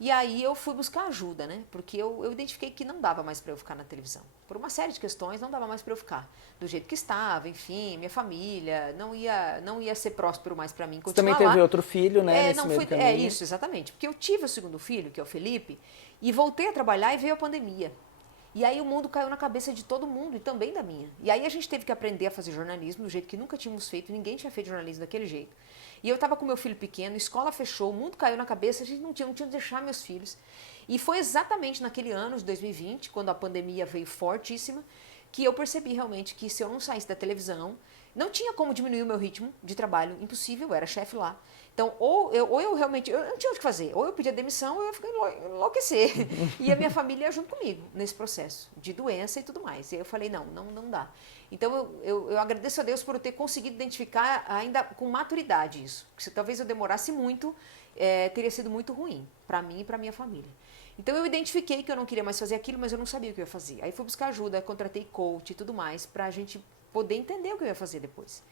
E aí eu fui buscar ajuda, né? Porque eu identifiquei que não dava mais para eu ficar na televisão. Por uma série de questões, não dava mais para eu ficar do jeito que estava, enfim, minha família, não ia ser próspero mais para mim continuar. Você também teve outro filho, né, nesse meio do caminho? É isso, exatamente. Porque eu tive o segundo filho, que é o Felipe, e voltei a trabalhar e veio a pandemia. E aí o mundo caiu na cabeça de todo mundo, e também da minha. E aí a gente teve que aprender a fazer jornalismo do jeito que nunca tínhamos feito, ninguém tinha feito jornalismo daquele jeito. E eu estava com meu filho pequeno, a escola fechou, o mundo caiu na cabeça, a gente não tinha onde deixar meus filhos. E foi exatamente naquele ano de 2020, quando a pandemia veio fortíssima, que eu percebi realmente que se eu não saísse da televisão, não tinha como diminuir o meu ritmo de trabalho, impossível, eu era chefe lá. Então, ou eu realmente, eu não tinha o que fazer, ou eu pedia demissão, ou eu ia ficar enlouquecer. E a minha família ia junto comigo nesse processo de doença e tudo mais. E aí eu falei, não dá. Então, eu agradeço a Deus por eu ter conseguido identificar ainda com maturidade isso. Porque se talvez eu demorasse muito, teria sido muito ruim para mim e para minha família. Então, eu identifiquei que eu não queria mais fazer aquilo, mas eu não sabia o que eu ia fazer. Aí fui buscar ajuda, contratei coach e tudo mais, para a gente poder entender o que eu ia fazer depois.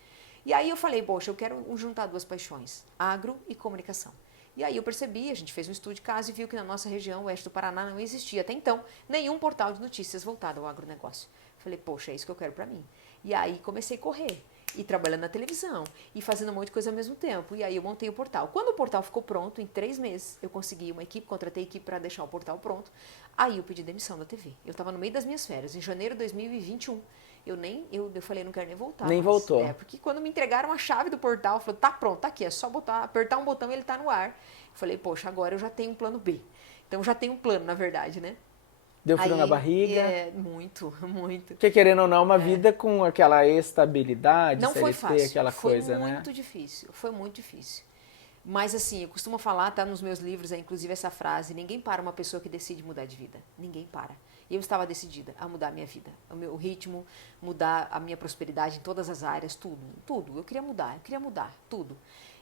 E aí eu falei, poxa, eu quero juntar duas paixões, agro e comunicação. E aí eu percebi, a gente fez um estudo de caso e viu que na nossa região, oeste do Paraná, não existia até então nenhum portal de notícias voltado ao agronegócio. Falei, poxa, é isso que eu quero para mim. E aí comecei a correr, e trabalhando na televisão, e fazendo um monte de coisa ao mesmo tempo. E aí eu montei o portal. Quando o portal ficou pronto, em 3 meses, eu consegui uma equipe, contratei a equipe para deixar o portal pronto. Aí eu pedi demissão da TV. Eu estava no meio das minhas férias, em janeiro de 2021. Eu falei, não quero nem voltar. Nem voltou. Porque quando me entregaram a chave do portal, falou, tá pronto, tá aqui, é só apertar um botão e ele tá no ar. Eu falei, poxa, agora eu já tenho um plano B. Então já tenho um plano, na verdade, né? Deu frio na barriga? Muito, muito. Porque querendo ou não, uma vida com aquela estabilidade, não foi fácil, aquela coisa, né? Foi muito difícil, foi muito difícil. Mas assim, eu costumo falar, tá nos meus livros, inclusive essa frase, ninguém para uma pessoa que decide mudar de vida. Ninguém para. E eu estava decidida a mudar a minha vida, o meu ritmo, mudar a minha prosperidade em todas as áreas, tudo. Eu queria mudar, tudo.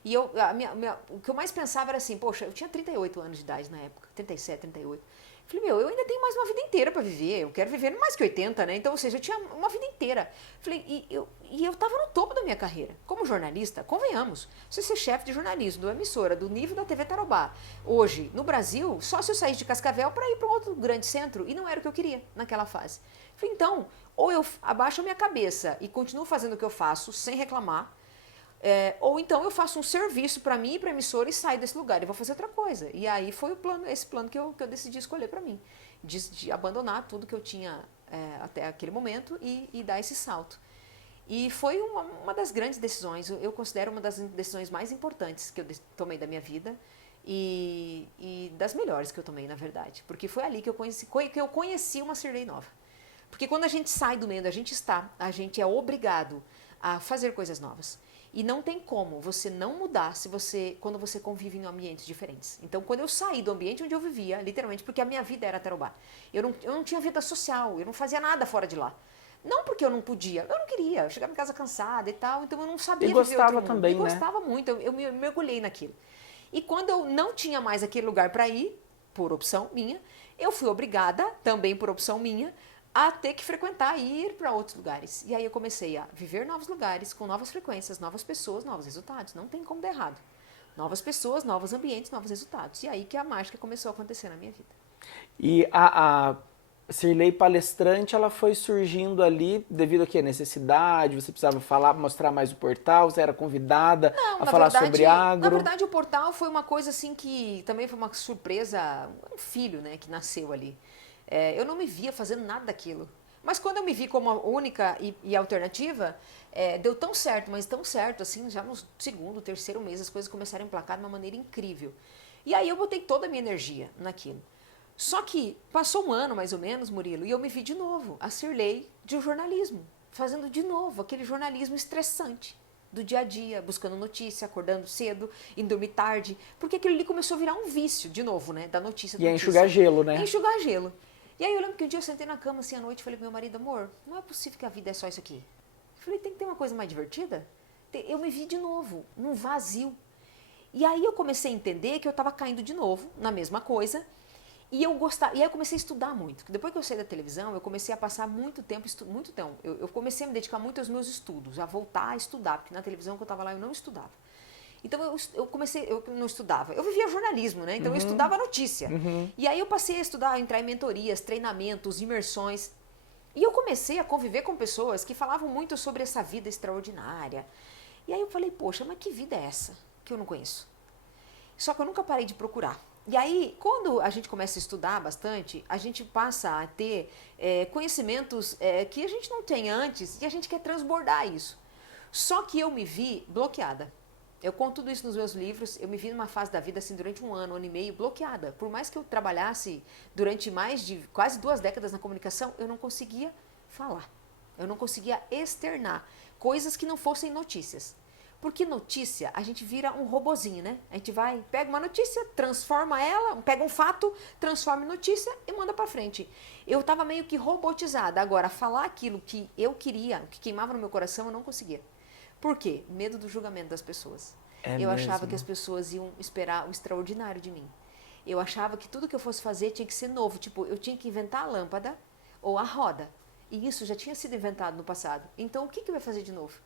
E o que eu mais pensava era assim, poxa, eu tinha 38 anos de idade na época, 37, 38. Falei, eu ainda tenho mais uma vida inteira para viver, eu quero viver mais que 80, né? Então, ou seja, eu tinha uma vida inteira. Falei, e eu estava no topo da minha carreira. Como jornalista, convenhamos, você ser chefe de jornalismo, de uma emissora, do nível da TV Tarobá, hoje, no Brasil, só se eu saísse de Cascavel para ir para um outro grande centro, e não era o que eu queria naquela fase. Falei, então, ou eu abaixo a minha cabeça e continuo fazendo o que eu faço, sem reclamar, ou então eu faço um serviço para mim e para a emissora e saio desse lugar e vou fazer outra coisa. E aí foi esse plano que eu decidi escolher para mim, de abandonar tudo que eu tinha até aquele momento e dar esse salto. E foi uma das grandes decisões, eu considero uma das decisões mais importantes que eu tomei da minha vida e das melhores que eu tomei, na verdade. Porque foi ali que eu conheci uma Cirlei nova. Porque quando a gente sai do meio onde a gente é obrigado a fazer coisas novas. E não tem como você não mudar quando você convive em ambientes diferentes. Então, quando eu saí do ambiente onde eu vivia, literalmente, porque a minha vida era Tarobá, eu não tinha vida social, eu não fazia nada fora de lá. Não porque eu não podia, eu não queria, eu chegava em casa cansada e tal, então eu não sabia viver outro mundo. E gostava também, né? Gostava muito, eu me mergulhei naquilo. E quando eu não tinha mais aquele lugar para ir, por opção minha, eu fui obrigada, também por opção minha, a ter que frequentar e ir para outros lugares. E aí eu comecei a viver novos lugares, com novas frequências, novas pessoas, novos resultados. Não tem como dar errado. Novas pessoas, novos ambientes, novos resultados. E aí que a mágica começou a acontecer na minha vida. E a Cirlei palestrante, ela foi surgindo ali devido a quê? Necessidade? Você precisava falar, mostrar mais o portal? Você era convidada a falar sobre agro? Na verdade, o portal foi uma coisa assim que também foi uma surpresa, um filho, né, que nasceu ali. Eu não me via fazendo nada daquilo. Mas quando eu me vi como a única e alternativa, deu tão certo, mas tão certo, assim, já no segundo, terceiro mês, as coisas começaram a emplacar de uma maneira incrível. E aí eu botei toda a minha energia naquilo. Só que passou um ano, mais ou menos, Murilo, e eu me vi de novo, a Cirlei de jornalismo, fazendo de novo aquele jornalismo estressante do dia a dia, buscando notícia, acordando cedo, indo dormir tarde, porque aquilo ali começou a virar um vício, de novo, né, da notícia. E a enxugar gelo, né? Enxugar gelo. E aí eu lembro que um dia eu sentei na cama assim à noite e falei pro meu marido, amor, não é possível que a vida é só isso aqui. Eu falei, tem que ter uma coisa mais divertida? Eu me vi de novo, num vazio. E aí eu comecei a entender que eu estava caindo de novo na mesma coisa. E aí eu comecei a estudar muito. Depois que eu saí da televisão, eu comecei a passar muito tempo, eu comecei a me dedicar muito aos meus estudos, a voltar a estudar, porque na televisão que eu estava lá eu não estudava. Então eu não estudava, eu vivia jornalismo, né? Então eu estudava notícia. E aí eu passei a estudar, a entrar em mentorias, treinamentos, imersões. E eu comecei a conviver com pessoas que falavam muito sobre essa vida extraordinária. E aí eu falei, poxa, mas que vida é essa que eu não conheço? Só que eu nunca parei de procurar. E aí, quando a gente começa a estudar bastante, a gente passa a ter conhecimentos que a gente não tem antes e a gente quer transbordar isso. Só que eu me vi bloqueada. Eu conto tudo isso nos meus livros, eu me vi numa fase da vida assim durante um ano e meio bloqueada. Por mais que eu trabalhasse durante mais de quase 2 décadas na comunicação, eu não conseguia falar. Eu não conseguia externar coisas que não fossem notícias. Porque notícia, a gente vira um robozinho, né? A gente pega uma notícia, transforma ela, pega um fato, transforma em notícia e manda pra frente. Eu tava meio que robotizada. Agora, falar aquilo que eu queria, que queimava no meu coração, eu não conseguia. Por quê? Medo do julgamento das pessoas. Eu achava que as pessoas iam esperar o extraordinário de mim. Eu achava que tudo que eu fosse fazer tinha que ser novo. Tipo, eu tinha que inventar a lâmpada ou a roda. E isso já tinha sido inventado no passado. Então, o que eu ia fazer de novo?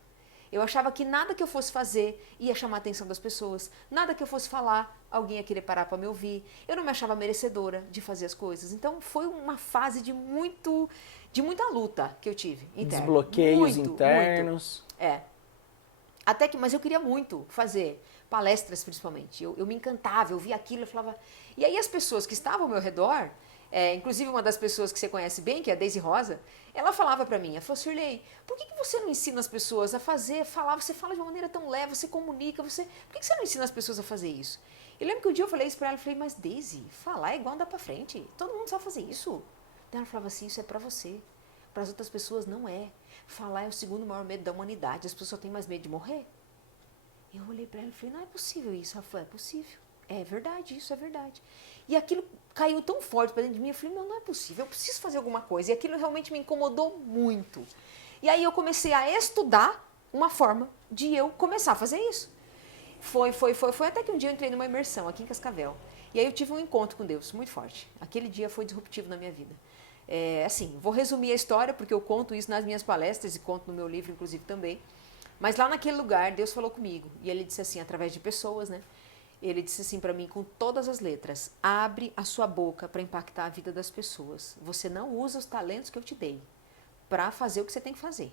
Eu achava que nada que eu fosse fazer ia chamar a atenção das pessoas. Nada que eu fosse falar, alguém ia querer parar para me ouvir. Eu não me achava merecedora de fazer as coisas. Então, foi uma fase de muita luta que eu tive interna. Desbloqueios internos. Mas eu queria muito fazer palestras, principalmente. Eu me encantava, eu via aquilo, eu falava... E aí as pessoas que estavam ao meu redor, inclusive uma das pessoas que você conhece bem, que é a Daisy Rosa, ela falava pra mim, ela falou, Shirley, por que você não ensina as pessoas a falar, você fala de uma maneira tão leve, você comunica, por que você não ensina as pessoas a fazer isso? Eu lembro que um dia eu falei isso pra ela, eu falei, mas Daisy, falar é igual andar pra frente, todo mundo sabe fazer isso. Daí ela falava assim, isso é pra você, para as outras pessoas não é. Falar é o segundo maior medo da humanidade, as pessoas têm mais medo de morrer. Eu olhei pra ela e falei, não é possível isso. Ela falou, é possível, é verdade, isso é verdade. E aquilo caiu tão forte para dentro de mim, eu falei, não é possível, eu preciso fazer alguma coisa. E aquilo realmente me incomodou muito. E aí eu comecei a estudar uma forma de eu começar a fazer isso. Foi até que um dia eu entrei numa imersão aqui em Cascavel. E aí eu tive um encontro com Deus muito forte. Aquele dia foi disruptivo na minha vida. Vou resumir a história, porque eu conto isso nas minhas palestras e conto no meu livro, inclusive, também. Mas lá naquele lugar, Deus falou comigo. E ele disse assim, através de pessoas, né? Ele disse assim para mim, com todas as letras, abre a sua boca para impactar a vida das pessoas. Você não usa os talentos que eu te dei para fazer o que você tem que fazer.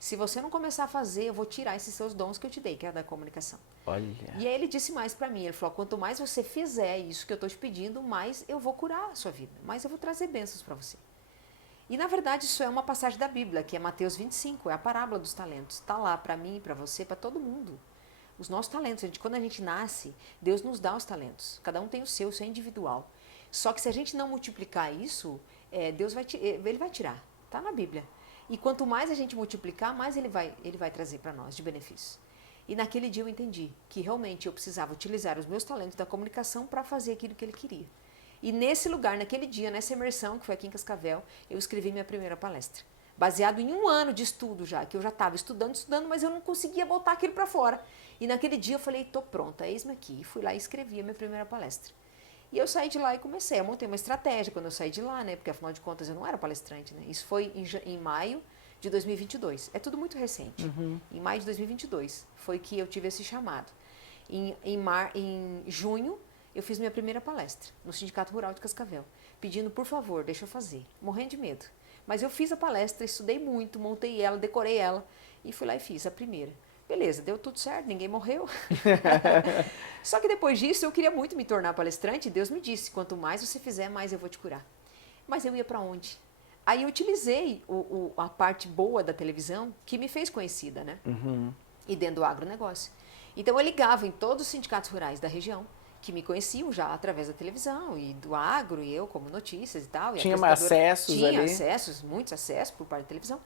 Se você não começar a fazer, eu vou tirar esses seus dons que eu te dei, que é a da comunicação. Olha. E aí ele disse mais para mim, ele falou, quanto mais você fizer isso que eu estou te pedindo, mais eu vou curar a sua vida, mais eu vou trazer bênçãos para você. E na verdade isso é uma passagem da Bíblia, que é Mateus 25, é a parábola dos talentos. Está lá para mim, para você, para todo mundo. Os nossos talentos, quando a gente nasce, Deus nos dá os talentos. Cada um tem o seu é individual. Só que se a gente não multiplicar isso, Deus ele vai tirar. Está na Bíblia. E quanto mais a gente multiplicar, mais ele vai trazer para nós de benefícios. E naquele dia eu entendi que realmente eu precisava utilizar os meus talentos da comunicação para fazer aquilo que ele queria. E nesse lugar, naquele dia, nessa imersão, que foi aqui em Cascavel, eu escrevi minha primeira palestra. Baseado em 1 ano de estudo já, que eu já estava estudando, mas eu não conseguia botar aquilo para fora. E naquele dia eu falei, tô pronta, eis-me aqui. E fui lá e escrevi a minha primeira palestra. E eu saí de lá e comecei. Eu montei uma estratégia quando eu saí de lá, né? Porque afinal de contas eu não era palestrante, né? Isso foi em maio de 2022. É tudo muito recente. Em maio de 2022 foi que eu tive esse chamado. Em junho eu fiz minha primeira palestra no Sindicato Rural de Cascavel, pedindo, por favor, deixa eu fazer, morrendo de medo. Mas eu fiz a palestra, estudei muito, montei ela, decorei ela e fui lá e fiz a primeira. Beleza, deu tudo certo, ninguém morreu. Só que depois disso eu queria muito me tornar palestrante e Deus me disse, quanto mais você fizer, mais eu vou te curar. Mas eu ia para onde? Aí eu utilizei a parte boa da televisão que me fez conhecida, né? E dentro do agronegócio. Então eu ligava em todos os sindicatos rurais da região, que me conheciam já através da televisão e do agro, e eu como notícias e tal. E tinha acessos ali? Tinha acessos, muitos acessos por parte da televisão.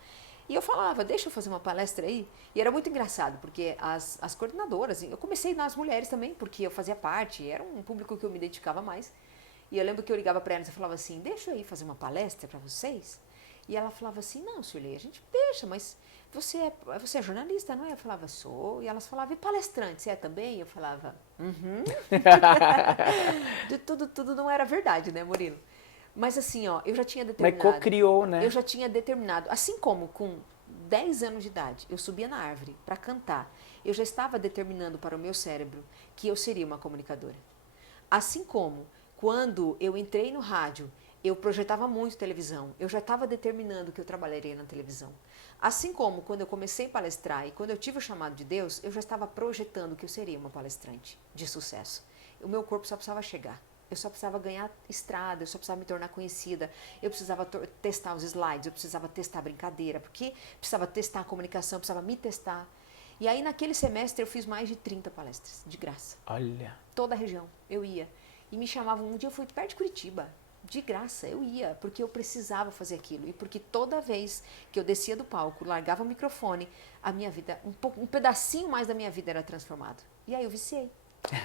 E eu falava, deixa eu fazer uma palestra aí. E era muito engraçado, porque as coordenadoras, eu comecei nas mulheres também, porque eu fazia parte, era um público que eu me identificava mais. E eu lembro que eu ligava para elas e falava assim, deixa eu ir fazer uma palestra para vocês? E ela falava assim, não, Shirley, a gente deixa, mas você é jornalista, não é? Eu falava, sou. E elas falavam, e palestrante, você é também? Eu falava, uhum. De tudo não era verdade, né, Murilo? Mas assim, ó, eu já tinha determinado. Mas co-criou, né? Eu já tinha determinado, assim como com 10 anos de idade, eu subia na árvore para cantar, eu já estava determinando para o meu cérebro que eu seria uma comunicadora. Assim como quando eu entrei no rádio, eu projetava muito televisão, eu já estava determinando que eu trabalharia na televisão. Assim como quando eu comecei a palestrar e quando eu tive o chamado de Deus, eu já estava projetando que eu seria uma palestrante de sucesso. O meu corpo só precisava chegar. Eu só precisava ganhar estrada, eu só precisava me tornar conhecida, eu precisava testar os slides, eu precisava testar a brincadeira, porque precisava testar a comunicação, eu precisava me testar. E aí naquele semestre eu fiz mais de 30 palestras, de graça. Olha. Toda a região, eu ia. E me chamavam, um dia eu fui perto de Curitiba, de graça, eu ia, porque eu precisava fazer aquilo. E porque toda vez que eu descia do palco, largava o microfone, a minha vida, um pedacinho mais da minha vida era transformado. E aí eu viciei.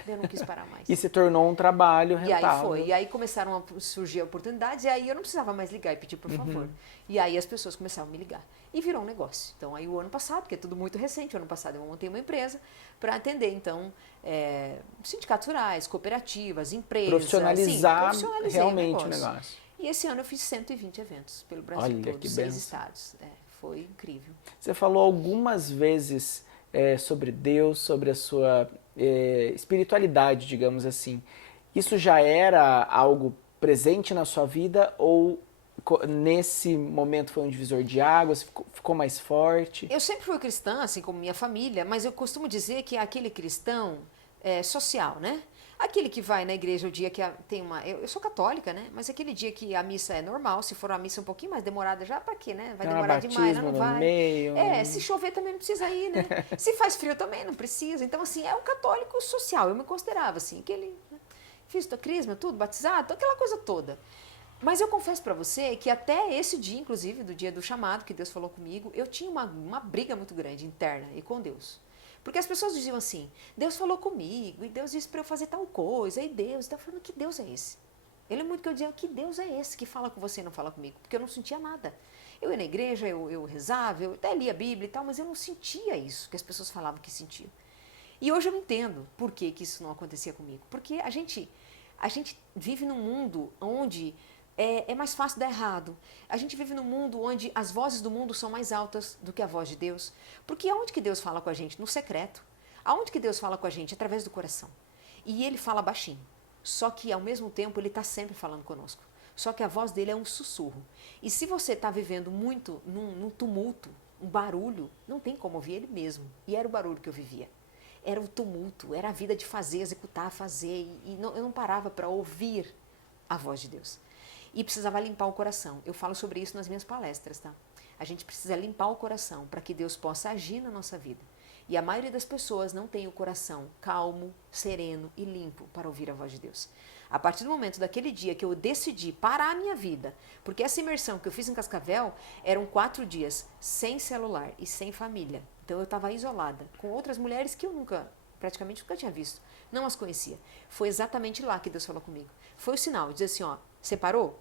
Eu não quis parar mais. E se tornou um trabalho rentável. E aí foi. E aí começaram a surgir oportunidades, e aí eu não precisava mais ligar e pedir por favor. E aí as pessoas começaram a me ligar. E virou um negócio. Então aí o ano passado, porque é tudo muito recente, o ano passado eu montei uma empresa para atender, então, sindicatos rurais, cooperativas, empresas. Profissionalizar realmente o o negócio. E esse ano eu fiz 120 eventos pelo Brasil todo, 6 estados. Foi incrível. Você falou algumas vezes sobre Deus, sobre a sua espiritualidade, digamos assim. Isso já era algo presente na sua vida ou nesse momento foi um divisor de águas, ficou mais forte? Eu sempre fui cristã, assim como minha família, mas eu costumo dizer que é aquele cristão social, né? Aquele que vai na igreja o dia que tem uma... Eu sou católica, né? Mas aquele dia que a missa é normal, se for uma missa um pouquinho mais demorada, já pra quê, né? Vai demorar demais, não vai. Meio. Se chover também não precisa ir, né? Se faz frio também não precisa. Então, assim, é um católico social. Eu me considerava, assim, aquele... Fiz crisma, tudo, batizado, aquela coisa toda. Mas eu confesso pra você que até esse dia, inclusive, do dia do chamado, que Deus falou comigo, eu tinha uma briga muito grande, interna, e com Deus. Porque as pessoas diziam assim, Deus falou comigo, e Deus disse para eu fazer tal coisa, e Deus está falando, que Deus é esse? Eu lembro muito que eu dizia, que Deus é esse que fala com você e não fala comigo? Porque eu não sentia nada. Eu ia na igreja, eu rezava, eu até lia a Bíblia e tal, mas eu não sentia isso que as pessoas falavam que sentiam. E hoje eu entendo por que isso não acontecia comigo. Porque a gente vive num mundo onde é mais fácil dar errado. A gente vive num mundo onde as vozes do mundo são mais altas do que a voz de Deus. Porque aonde que Deus fala com a gente? No secreto. Aonde que Deus fala com a gente? Através do coração. E Ele fala baixinho. Só que, ao mesmo tempo, Ele está sempre falando conosco. Só que a voz dele é um sussurro. E se você está vivendo muito num tumulto, um barulho, não tem como ouvir Ele mesmo. E era o barulho que eu vivia. Era o tumulto, era a vida de fazer, executar, fazer. Eu não parava para ouvir a voz de Deus. E precisava limpar o coração. Eu falo sobre isso nas minhas palestras, tá? A gente precisa limpar o coração para que Deus possa agir na nossa vida. E a maioria das pessoas não tem o coração calmo, sereno e limpo para ouvir a voz de Deus. A partir do momento daquele dia que eu decidi parar a minha vida, porque essa imersão que eu fiz em Cascavel eram 4 dias sem celular e sem família. Então eu estava isolada com outras mulheres que eu praticamente nunca tinha visto. Não as conhecia. Foi exatamente lá que Deus falou comigo. Foi o sinal, dizer assim, ó, você parou?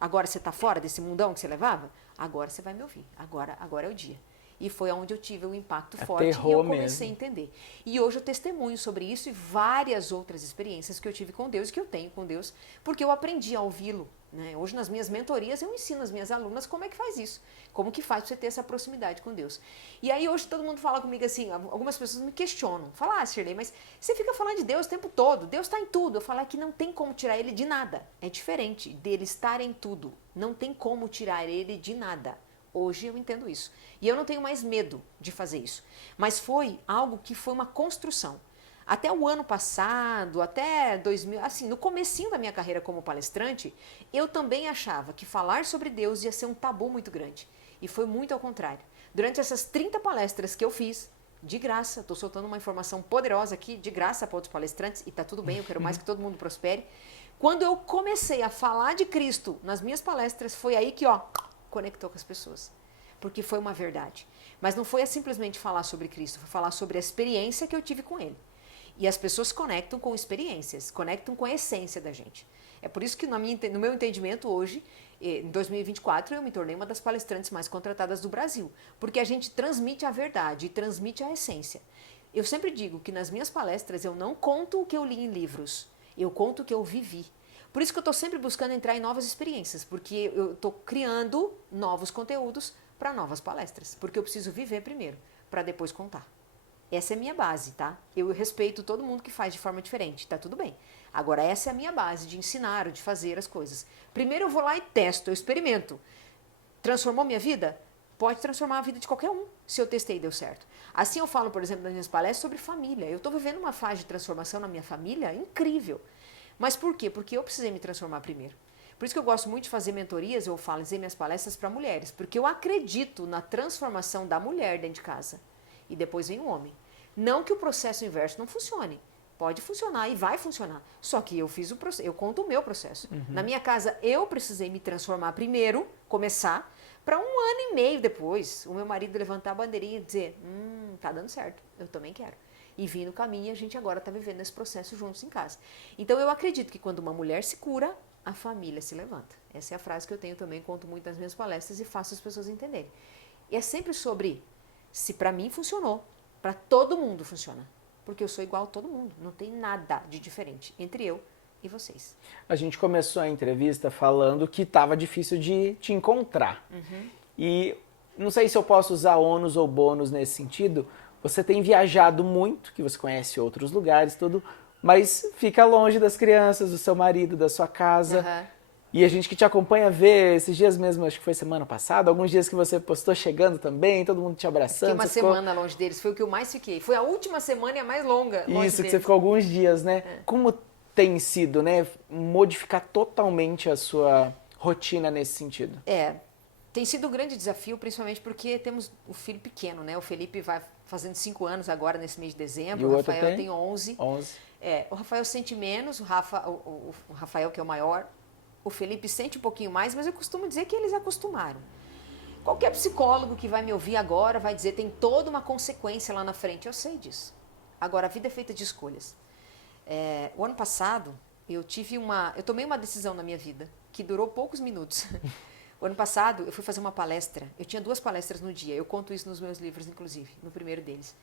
Agora você está fora desse mundão que você levava? Agora você vai me ouvir. Agora é o dia. E foi onde eu tive um impacto forte e eu comecei a entender. E hoje eu testemunho sobre isso e várias outras experiências que eu tive com Deus e que eu tenho com Deus, porque eu aprendi a ouvi-lo. Né? Hoje nas minhas mentorias eu ensino as minhas alunas como é que faz isso. Como que faz você ter essa proximidade com Deus. E aí hoje todo mundo fala comigo assim, algumas pessoas me questionam. Falam, Shirley, mas você fica falando de Deus o tempo todo, Deus está em tudo. Eu falo que não tem como tirar ele de nada. É diferente dele estar em tudo. Não tem como tirar ele de nada. Hoje eu entendo isso. E eu não tenho mais medo de fazer isso. Mas foi algo que foi uma construção. Até o ano passado, até 2000, assim, no comecinho da minha carreira como palestrante, eu também achava que falar sobre Deus ia ser um tabu muito grande. E foi muito ao contrário. Durante essas 30 palestras que eu fiz, de graça, estou soltando uma informação poderosa aqui, de graça para outros palestrantes, e está tudo bem, eu quero mais que todo mundo prospere. Quando eu comecei a falar de Cristo nas minhas palestras, foi aí que, conectou com as pessoas. Porque foi uma verdade. Mas não foi simplesmente falar sobre Cristo, foi falar sobre a experiência que eu tive com Ele. E as pessoas conectam com experiências, conectam com a essência da gente. É por isso que no meu entendimento hoje, em 2024, eu me tornei uma das palestrantes mais contratadas do Brasil. Porque a gente transmite a verdade e transmite a essência. Eu sempre digo que nas minhas palestras eu não conto o que eu li em livros, eu conto o que eu vivi. Por isso que eu estou sempre buscando entrar em novas experiências, porque eu estou criando novos conteúdos para novas palestras, porque eu preciso viver primeiro, para depois contar. Essa é a minha base, tá? Eu respeito todo mundo que faz de forma diferente, tá tudo bem. Agora, essa é a minha base de ensinar, de fazer as coisas. Primeiro eu vou lá e testo, eu experimento. Transformou minha vida? Pode transformar a vida de qualquer um, se eu testei e deu certo. Assim eu falo, por exemplo, nas minhas palestras sobre família. Eu estou vivendo uma fase de transformação na minha família incrível. Mas por quê? Porque eu precisei me transformar primeiro. Por isso que eu gosto muito de fazer mentorias, eu falo em minhas palestras para mulheres, porque eu acredito na transformação da mulher dentro de casa. E depois vem o homem. Não que o processo inverso não funcione. Pode funcionar e vai funcionar. Só que eu fiz o processo, eu conto o meu processo. Na minha casa, eu precisei me transformar primeiro, começar, para 1 ano e meio depois, o meu marido levantar a bandeirinha e dizer, tá dando certo, eu também quero. E vir no caminho, a gente agora está vivendo esse processo juntos em casa. Então eu acredito que quando uma mulher se cura, a família se levanta. Essa é a frase que eu tenho também, conto muito nas minhas palestras e faço as pessoas entenderem. E é sempre sobre, se para mim funcionou, para todo mundo funciona. Porque eu sou igual a todo mundo, não tem nada de diferente entre eu e vocês. A gente começou a entrevista falando que estava difícil de te encontrar. E não sei se eu posso usar ônus ou bônus nesse sentido. Você tem viajado muito, que você conhece outros lugares, tudo, mas fica longe das crianças, do seu marido, da sua casa. E a gente que te acompanha vê esses dias mesmo, acho que foi semana passada, alguns dias que você postou chegando também, todo mundo te abraçando. Fiquei uma semana longe deles, foi o que eu mais fiquei. Foi a última semana e a mais longa longe Isso, que deles. você ficou alguns dias, né? Como tem sido, né, modificar totalmente a sua rotina nesse sentido? Tem sido um grande desafio, principalmente porque temos o filho pequeno, né? O Felipe vai fazendo 5 anos agora, nesse mês de dezembro. E o outro Rafael tem 11. 11. O Rafael sente menos, o Rafael, que é o maior. O Felipe sente um pouquinho mais, mas eu costumo dizer que eles acostumaram. Qualquer psicólogo que vai me ouvir agora vai dizer tem toda uma consequência lá na frente. Eu sei disso. Agora, a vida é feita de escolhas. O ano passado, eu tomei uma decisão na minha vida, que durou poucos minutos. O ano passado, eu fui fazer uma palestra. Eu tinha 2 palestras no dia. Eu conto isso nos meus livros, inclusive, no primeiro deles.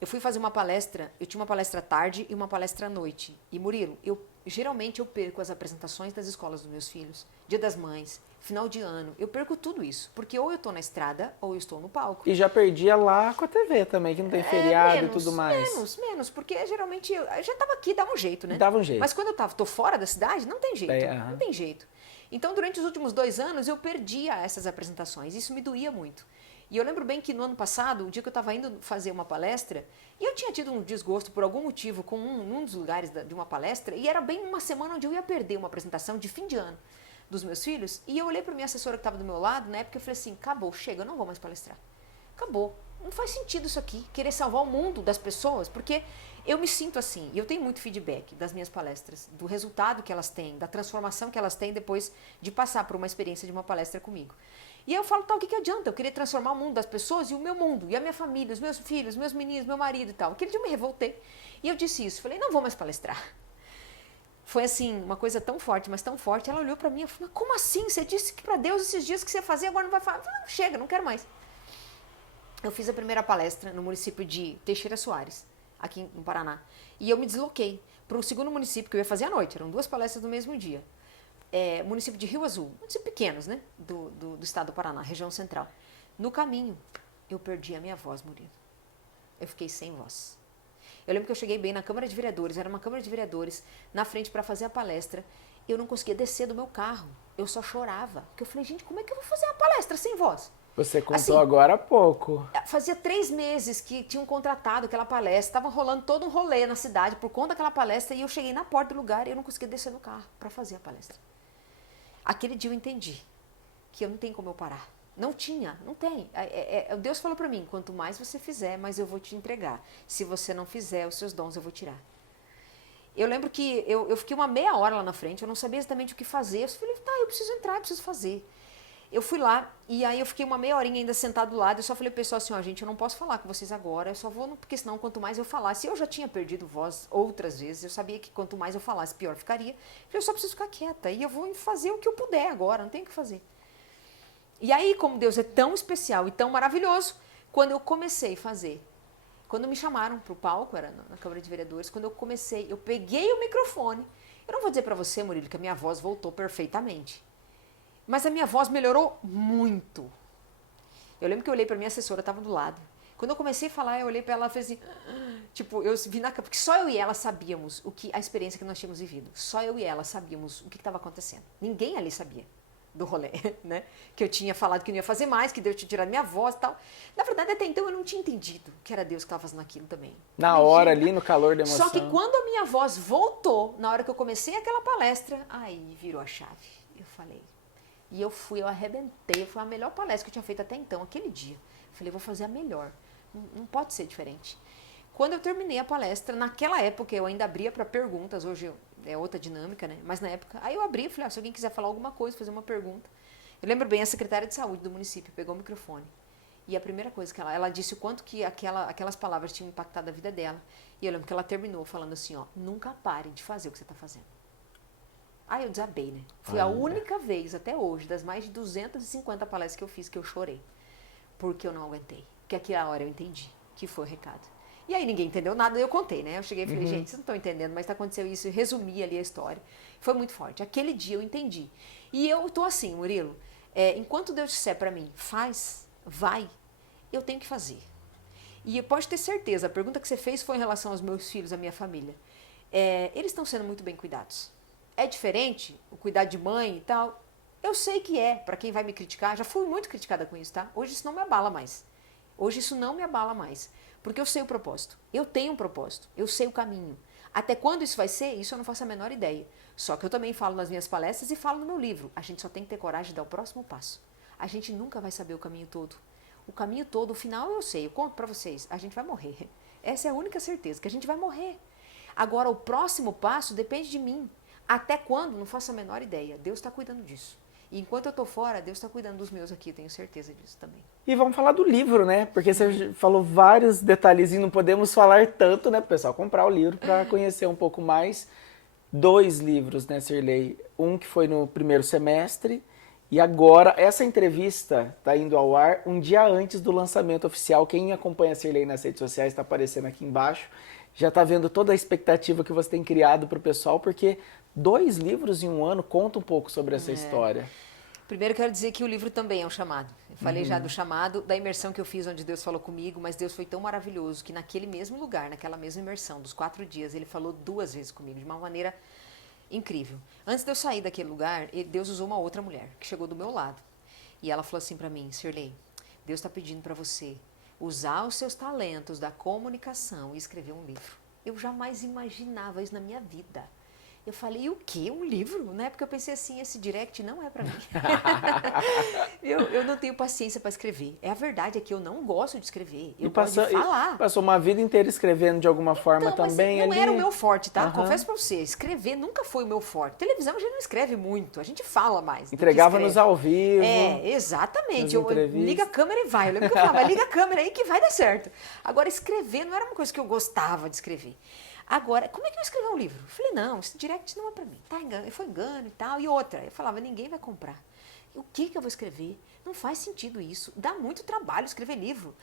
Eu fui fazer uma palestra, eu tinha uma palestra à tarde e uma palestra à noite. E, Murilo, geralmente eu perco as apresentações das escolas dos meus filhos, Dia das Mães, final de ano. Eu perco tudo isso, porque ou eu estou na estrada ou eu estou no palco. E já perdia lá com a TV também, que não tem feriado e tudo mais. Menos, porque geralmente eu já estava aqui, dava um jeito, né? Dava um jeito. Mas quando eu estou fora da cidade, não tem jeito, não tem jeito. Então, durante os últimos 2 anos, eu perdia essas apresentações, isso me doía muito. E eu lembro bem que no ano passado, um dia que eu estava indo fazer uma palestra, e eu tinha tido um desgosto por algum motivo com um dos lugares de uma palestra, e era bem uma semana onde eu ia perder uma apresentação de fim de ano dos meus filhos, e eu olhei para minha assessora que estava do meu lado, na época eu falei assim, acabou, chega, eu não vou mais palestrar. Acabou. Não faz sentido isso aqui, querer salvar o mundo das pessoas, porque eu me sinto assim, e eu tenho muito feedback das minhas palestras, do resultado que elas têm, da transformação que elas têm depois de passar por uma experiência de uma palestra comigo. E aí eu falo, o que adianta? Eu queria transformar o mundo das pessoas e o meu mundo, e a minha família, os meus filhos, meus meninos, meu marido e tal. Aquele dia eu me revoltei. E eu disse isso, falei, não vou mais palestrar. Foi assim, uma coisa tão forte, mas tão forte. Ela olhou pra mim e falou, mas como assim? Você disse que pra Deus esses dias que você fazia, agora não vai falar. Falei, chega, não quero mais. Eu fiz a primeira palestra no município de Teixeira Soares, aqui no Paraná. E eu me desloquei para o segundo município que eu ia fazer à noite. Eram 2 palestras no mesmo dia. Município de Rio Azul, municípios pequenos, né? Do estado do Paraná, região central. No caminho, eu perdi a minha voz, Murilo. Eu fiquei sem voz. Eu lembro que eu cheguei bem na Câmara de Vereadores, era uma Câmara de Vereadores, na frente para fazer a palestra. Eu não conseguia descer do meu carro. Eu só chorava. Porque eu falei, gente, como é que eu vou fazer uma palestra sem voz? Você contou assim, agora há pouco. Fazia 3 meses que tinham contratado aquela palestra, estava rolando todo um rolê na cidade por conta daquela palestra e eu cheguei na porta do lugar e eu não conseguia descer do carro para fazer a palestra. Aquele dia eu entendi que eu não tenho como eu parar. Não tinha, não tem. Deus falou para mim, quanto mais você fizer, mais eu vou te entregar. Se você não fizer, os seus dons eu vou tirar. Eu lembro que eu fiquei uma meia hora lá na frente, eu não sabia exatamente o que fazer. Eu falei, tá, eu preciso entrar, eu preciso fazer. Eu fui lá e aí eu fiquei uma meia horinha ainda sentado do lado. Eu só falei pro pessoal assim, ó, gente, eu não posso falar com vocês agora. Eu só vou, porque senão quanto mais eu falasse, eu já tinha perdido voz outras vezes. Eu sabia que quanto mais eu falasse, pior ficaria. Eu falei, eu só preciso ficar quieta e eu vou fazer o que eu puder agora, não tenho o que fazer. E aí, como Deus é tão especial e tão maravilhoso, quando eu comecei a fazer, quando me chamaram pro palco, era na Câmara de Vereadores, quando eu comecei, eu peguei o microfone. Eu não vou dizer pra você, Murilo, que a minha voz voltou perfeitamente. Mas a minha voz melhorou muito. Eu lembro que eu olhei pra minha assessora, estava do lado. Quando eu comecei a falar, eu olhei pra ela e falei assim, tipo, eu vi na porque só eu e ela sabíamos a experiência que nós tínhamos vivido. Só eu e ela sabíamos o que estava acontecendo. Ninguém ali sabia do rolê, né? Que eu tinha falado que não ia fazer mais, que Deus tinha tirado minha voz e tal. Na verdade, até então eu não tinha entendido que era Deus que estava fazendo aquilo também. Na hora ali, no calor da emoção. Só que quando a minha voz voltou, na hora que eu comecei aquela palestra, aí virou a chave. Eu falei, e eu arrebentei. Foi a melhor palestra que eu tinha feito até então, aquele dia. Eu falei, vou fazer a melhor. Não pode ser diferente. Quando eu terminei a palestra, naquela época eu ainda abria para perguntas, hoje é outra dinâmica, né? Mas na época, aí eu abri e falei, se alguém quiser falar alguma coisa, fazer uma pergunta. Eu lembro bem, a secretária de saúde do município pegou o microfone. E a primeira coisa que ela disse o quanto que aquelas palavras tinham impactado a vida dela. E eu lembro que ela terminou falando assim, ó, nunca pare de fazer o que você está fazendo. Aí eu desabei, né? Foi a única vez até hoje, das mais de 250 palestras que eu fiz, que eu chorei. Porque eu não aguentei. Porque aquela hora eu entendi que foi o recado. E aí ninguém entendeu nada, eu contei, né? Eu cheguei e falei, gente, vocês não estão entendendo, mas aconteceu isso, e resumi ali a história. Foi muito forte. Aquele dia eu entendi. E eu tô assim, Murilo, enquanto Deus disser pra mim, faz, vai, eu tenho que fazer. E pode ter certeza, a pergunta que você fez foi em relação aos meus filhos, à minha família. Eles estão sendo muito bem cuidados. É diferente o cuidar de mãe e tal? Eu sei que para quem vai me criticar, já fui muito criticada com isso, tá? Hoje isso não me abala mais. Hoje isso não me abala mais. Porque eu sei o propósito. Eu tenho um propósito. Eu sei o caminho. Até quando isso vai ser, isso eu não faço a menor ideia. Só que eu também falo nas minhas palestras e falo no meu livro. A gente só tem que ter coragem de dar o próximo passo. A gente nunca vai saber o caminho todo. O caminho todo, o final eu sei. Eu conto pra vocês. A gente vai morrer. Essa é a única certeza, que a gente vai morrer. Agora, o próximo passo depende de mim. Até quando? Não faço a menor ideia. Deus está cuidando disso. E enquanto eu estou fora, Deus está cuidando dos meus aqui, tenho certeza disso também. E vamos falar do livro, né? Porque você falou vários detalhezinhos, não podemos falar tanto, né? Para o pessoal comprar o livro para conhecer um pouco mais. 2 livros, né, Sirlei? Um que foi no primeiro semestre e agora essa entrevista está indo ao ar um dia antes do lançamento oficial. Quem acompanha a Sirlei nas redes sociais está aparecendo aqui embaixo. Já está vendo toda a expectativa que você tem criado para o pessoal, porque 2 livros em um ano, conta um pouco sobre essa história. Primeiro quero dizer que o livro também é um chamado. Eu falei já do chamado, da imersão que eu fiz onde Deus falou comigo, mas Deus foi tão maravilhoso que naquele mesmo lugar, naquela mesma imersão, dos 4 dias, Ele falou 2 vezes comigo, de uma maneira incrível. Antes de eu sair daquele lugar, Deus usou uma outra mulher, que chegou do meu lado. E ela falou assim para mim, Sirlei, Deus está pedindo para você usar os seus talentos da comunicação e escrever um livro. Eu jamais imaginava isso na minha vida. Eu falei, o quê? Um livro? Na época eu pensei assim, esse direct não é pra mim. eu não tenho paciência para escrever. A verdade é que eu não gosto de escrever. Eu gosto de falar. Passou uma vida inteira escrevendo de alguma forma também. Mas não ali. era o meu forte, tá? Confesso pra você, escrever nunca foi o meu forte. Televisão a gente não escreve muito, a gente fala mais. Entregava-nos ao vivo. Exatamente. Eu liga a câmera e vai. Eu lembro que eu falava, liga a câmera aí que vai dar certo. Agora, escrever não era uma coisa que eu gostava de escrever. Agora, como é que eu escrevi um livro? Eu falei, não, esse direct não é pra mim. Tá engano, foi engano e tal. E outra, eu falava, ninguém vai comprar. O que eu vou escrever? Não faz sentido isso. Dá muito trabalho escrever livro.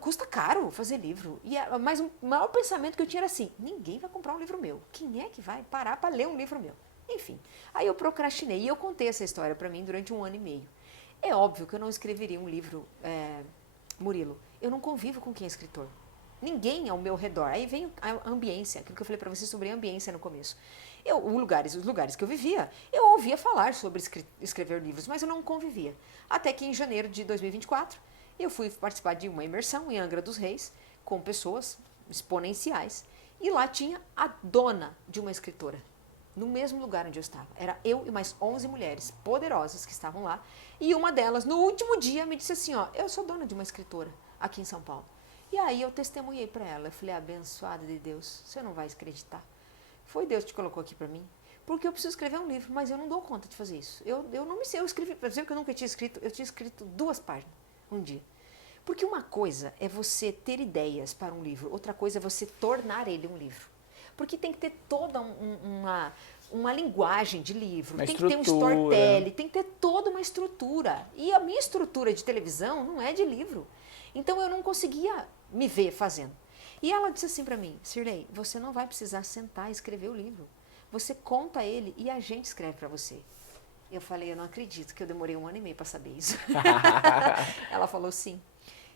Custa caro fazer livro. Mas o maior pensamento que eu tinha era assim, ninguém vai comprar um livro meu. Quem é que vai parar para ler um livro meu? Enfim, aí eu procrastinei e eu contei essa história para mim durante 1 ano e meio. É óbvio que eu não escreveria um livro, Murilo. Eu não convivo com quem é escritor. Ninguém ao meu redor. Aí vem a ambiência, aquilo que eu falei para você sobre a ambiência no começo. Os lugares que eu vivia, eu ouvia falar sobre escrever livros, mas eu não convivia. Até que em janeiro de 2024, eu fui participar de uma imersão em Angra dos Reis, com pessoas exponenciais, e lá tinha a dona de uma escritora, no mesmo lugar onde eu estava. Era eu e mais 11 mulheres poderosas que estavam lá, e uma delas, no último dia, me disse assim, ó, eu sou dona de uma escritora aqui em São Paulo. E aí eu testemunhei para ela, eu falei, abençoada de Deus, você não vai acreditar. Foi Deus que te colocou aqui para mim. porque eu preciso escrever um livro, mas eu não dou conta de fazer isso. Eu não me sei, eu escrevi, por exemplo, que eu nunca tinha escrito, eu tinha escrito 2 páginas um dia. Porque uma coisa é você ter ideias para um livro, outra coisa é você tornar ele um livro. Porque tem que ter toda uma linguagem de livro, tem que ter um storytelling, tem que ter toda uma estrutura. E a minha estrutura de televisão não é de livro. Então eu não conseguia me ver fazendo. E ela disse assim para mim, Sirlei, você não vai precisar sentar e escrever o livro. Você conta ele e a gente escreve para você. Eu falei, eu não acredito que eu demorei 1 ano e meio para saber isso. Ela falou sim.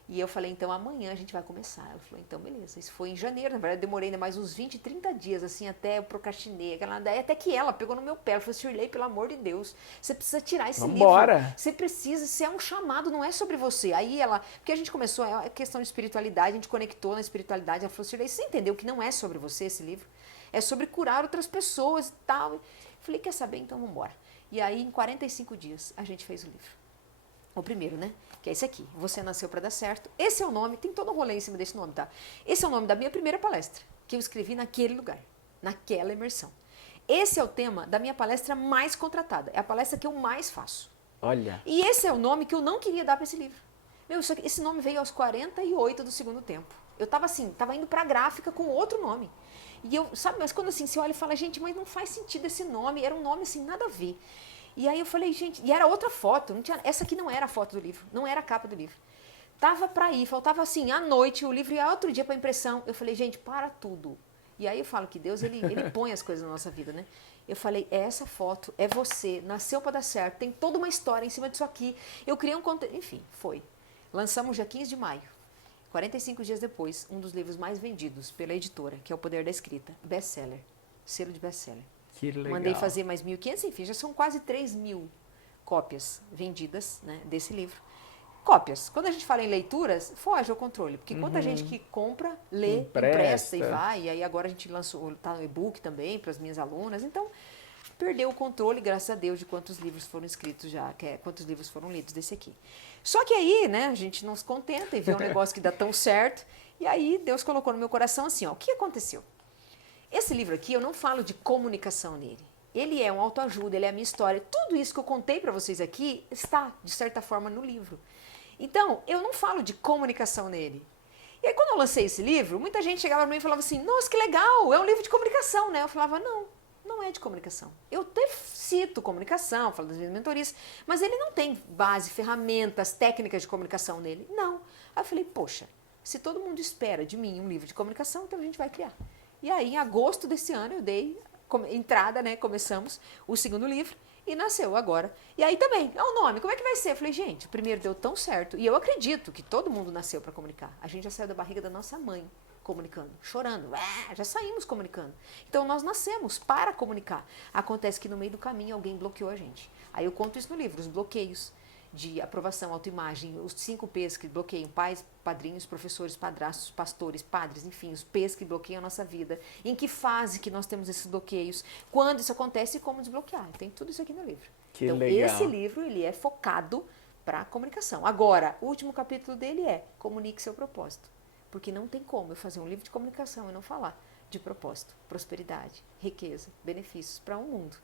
E eu falei, então amanhã a gente vai começar. Ela falou, então beleza. Isso foi em janeiro, na verdade eu demorei ainda mais uns 20, 30 dias, assim, até eu procrastinei. Até que ela pegou no meu pé, ela falou, Sirlei, pelo amor de Deus, você precisa tirar esse livro. Você precisa, isso é um chamado, não é sobre você. Aí ela, porque a gente começou, é questão de espiritualidade, a gente conectou na espiritualidade, ela falou, Sirlei, você entendeu que não é sobre você esse livro? É sobre curar outras pessoas e tal. Eu falei, quer saber? Então vamos embora. E aí, em 45 dias, a gente fez o livro. O primeiro, né? Que é esse aqui. Você Nasceu para Dar Certo. Esse é o nome, tem todo um rolê em cima desse nome, tá? Esse é o nome da minha primeira palestra, que eu escrevi naquele lugar, naquela imersão. Esse é o tema da minha palestra mais contratada. É a palestra que eu mais faço. Olha. E esse é o nome que eu não queria dar para esse livro. Meu, esse nome veio aos 48 do segundo tempo. Eu tava assim, tava indo pra gráfica com outro nome. E eu, sabe, mas quando assim, você olha e fala, gente, mas não faz sentido esse nome, era um nome assim, nada a ver. E aí eu falei, gente, e era outra foto, não tinha, essa aqui não era a foto do livro, não era a capa do livro. Tava pra ir, faltava assim, à noite, o livro ia outro dia pra impressão. Eu falei, gente, para tudo. E aí eu falo que Deus, ele põe as coisas na nossa vida, né? Eu falei, essa foto é você, nasceu pra dar certo, tem toda uma história em cima disso aqui. Eu criei um conteúdo, enfim, foi. Lançamos dia 15 de maio. 45 dias depois, um dos livros mais vendidos pela editora, que é O Poder da Escrita, best-seller, selo de best-seller. Que legal. Mandei fazer mais 1.500, enfim, já são quase 3.000 cópias vendidas, né, desse livro. Cópias. Quando a gente fala em leituras, foge ao controle, porque quanta gente que compra, lê, empresta e vai, e aí agora a gente lançou, tá no e-book também para as minhas alunas, então perdeu o controle, graças a Deus, de quantos livros foram escritos já, quantos livros foram lidos desse aqui. Só que aí, né, a gente não se contenta e vê um negócio que dá tão certo, e aí Deus colocou no meu coração assim, ó, o que aconteceu? Esse livro aqui, eu não falo de comunicação nele. Ele é um autoajuda, ele é a minha história. Tudo isso que eu contei para vocês aqui está, de certa forma, no livro. Então, eu não falo de comunicação nele. E aí, quando eu lancei esse livro, muita gente chegava para mim e falava assim, nossa, que legal, é um livro de comunicação, né? Eu falava, não é de comunicação. Eu até cito comunicação, falo das minhas mentorias, mas ele não tem base, ferramentas, técnicas de comunicação nele. Não. Aí eu falei, poxa, se todo mundo espera de mim um livro de comunicação, então a gente vai criar. E aí, em agosto desse ano, eu dei entrada, né? Começamos o segundo livro e nasceu agora. E aí também, o nome, como é que vai ser? Eu falei, gente, o primeiro deu tão certo. E eu acredito que todo mundo nasceu para comunicar. A gente já saiu da barriga da nossa mãe comunicando, chorando. Já saímos comunicando. Então, nós nascemos para comunicar. Acontece que no meio do caminho alguém bloqueou a gente. Aí eu conto isso no livro, os bloqueios de aprovação, autoimagem, os 5 P's que bloqueiam pais, padrinhos, professores, padrastos, pastores, padres, enfim, os P's que bloqueiam a nossa vida, em que fase que nós temos esses bloqueios, quando isso acontece e como desbloquear. Tem tudo isso aqui no livro. Que então, legal. Esse livro, ele é focado para a comunicação. Agora, o último capítulo dele é Comunique Seu Propósito. Porque não tem como eu fazer um livro de comunicação e não falar de propósito, prosperidade, riqueza, benefícios para o mundo.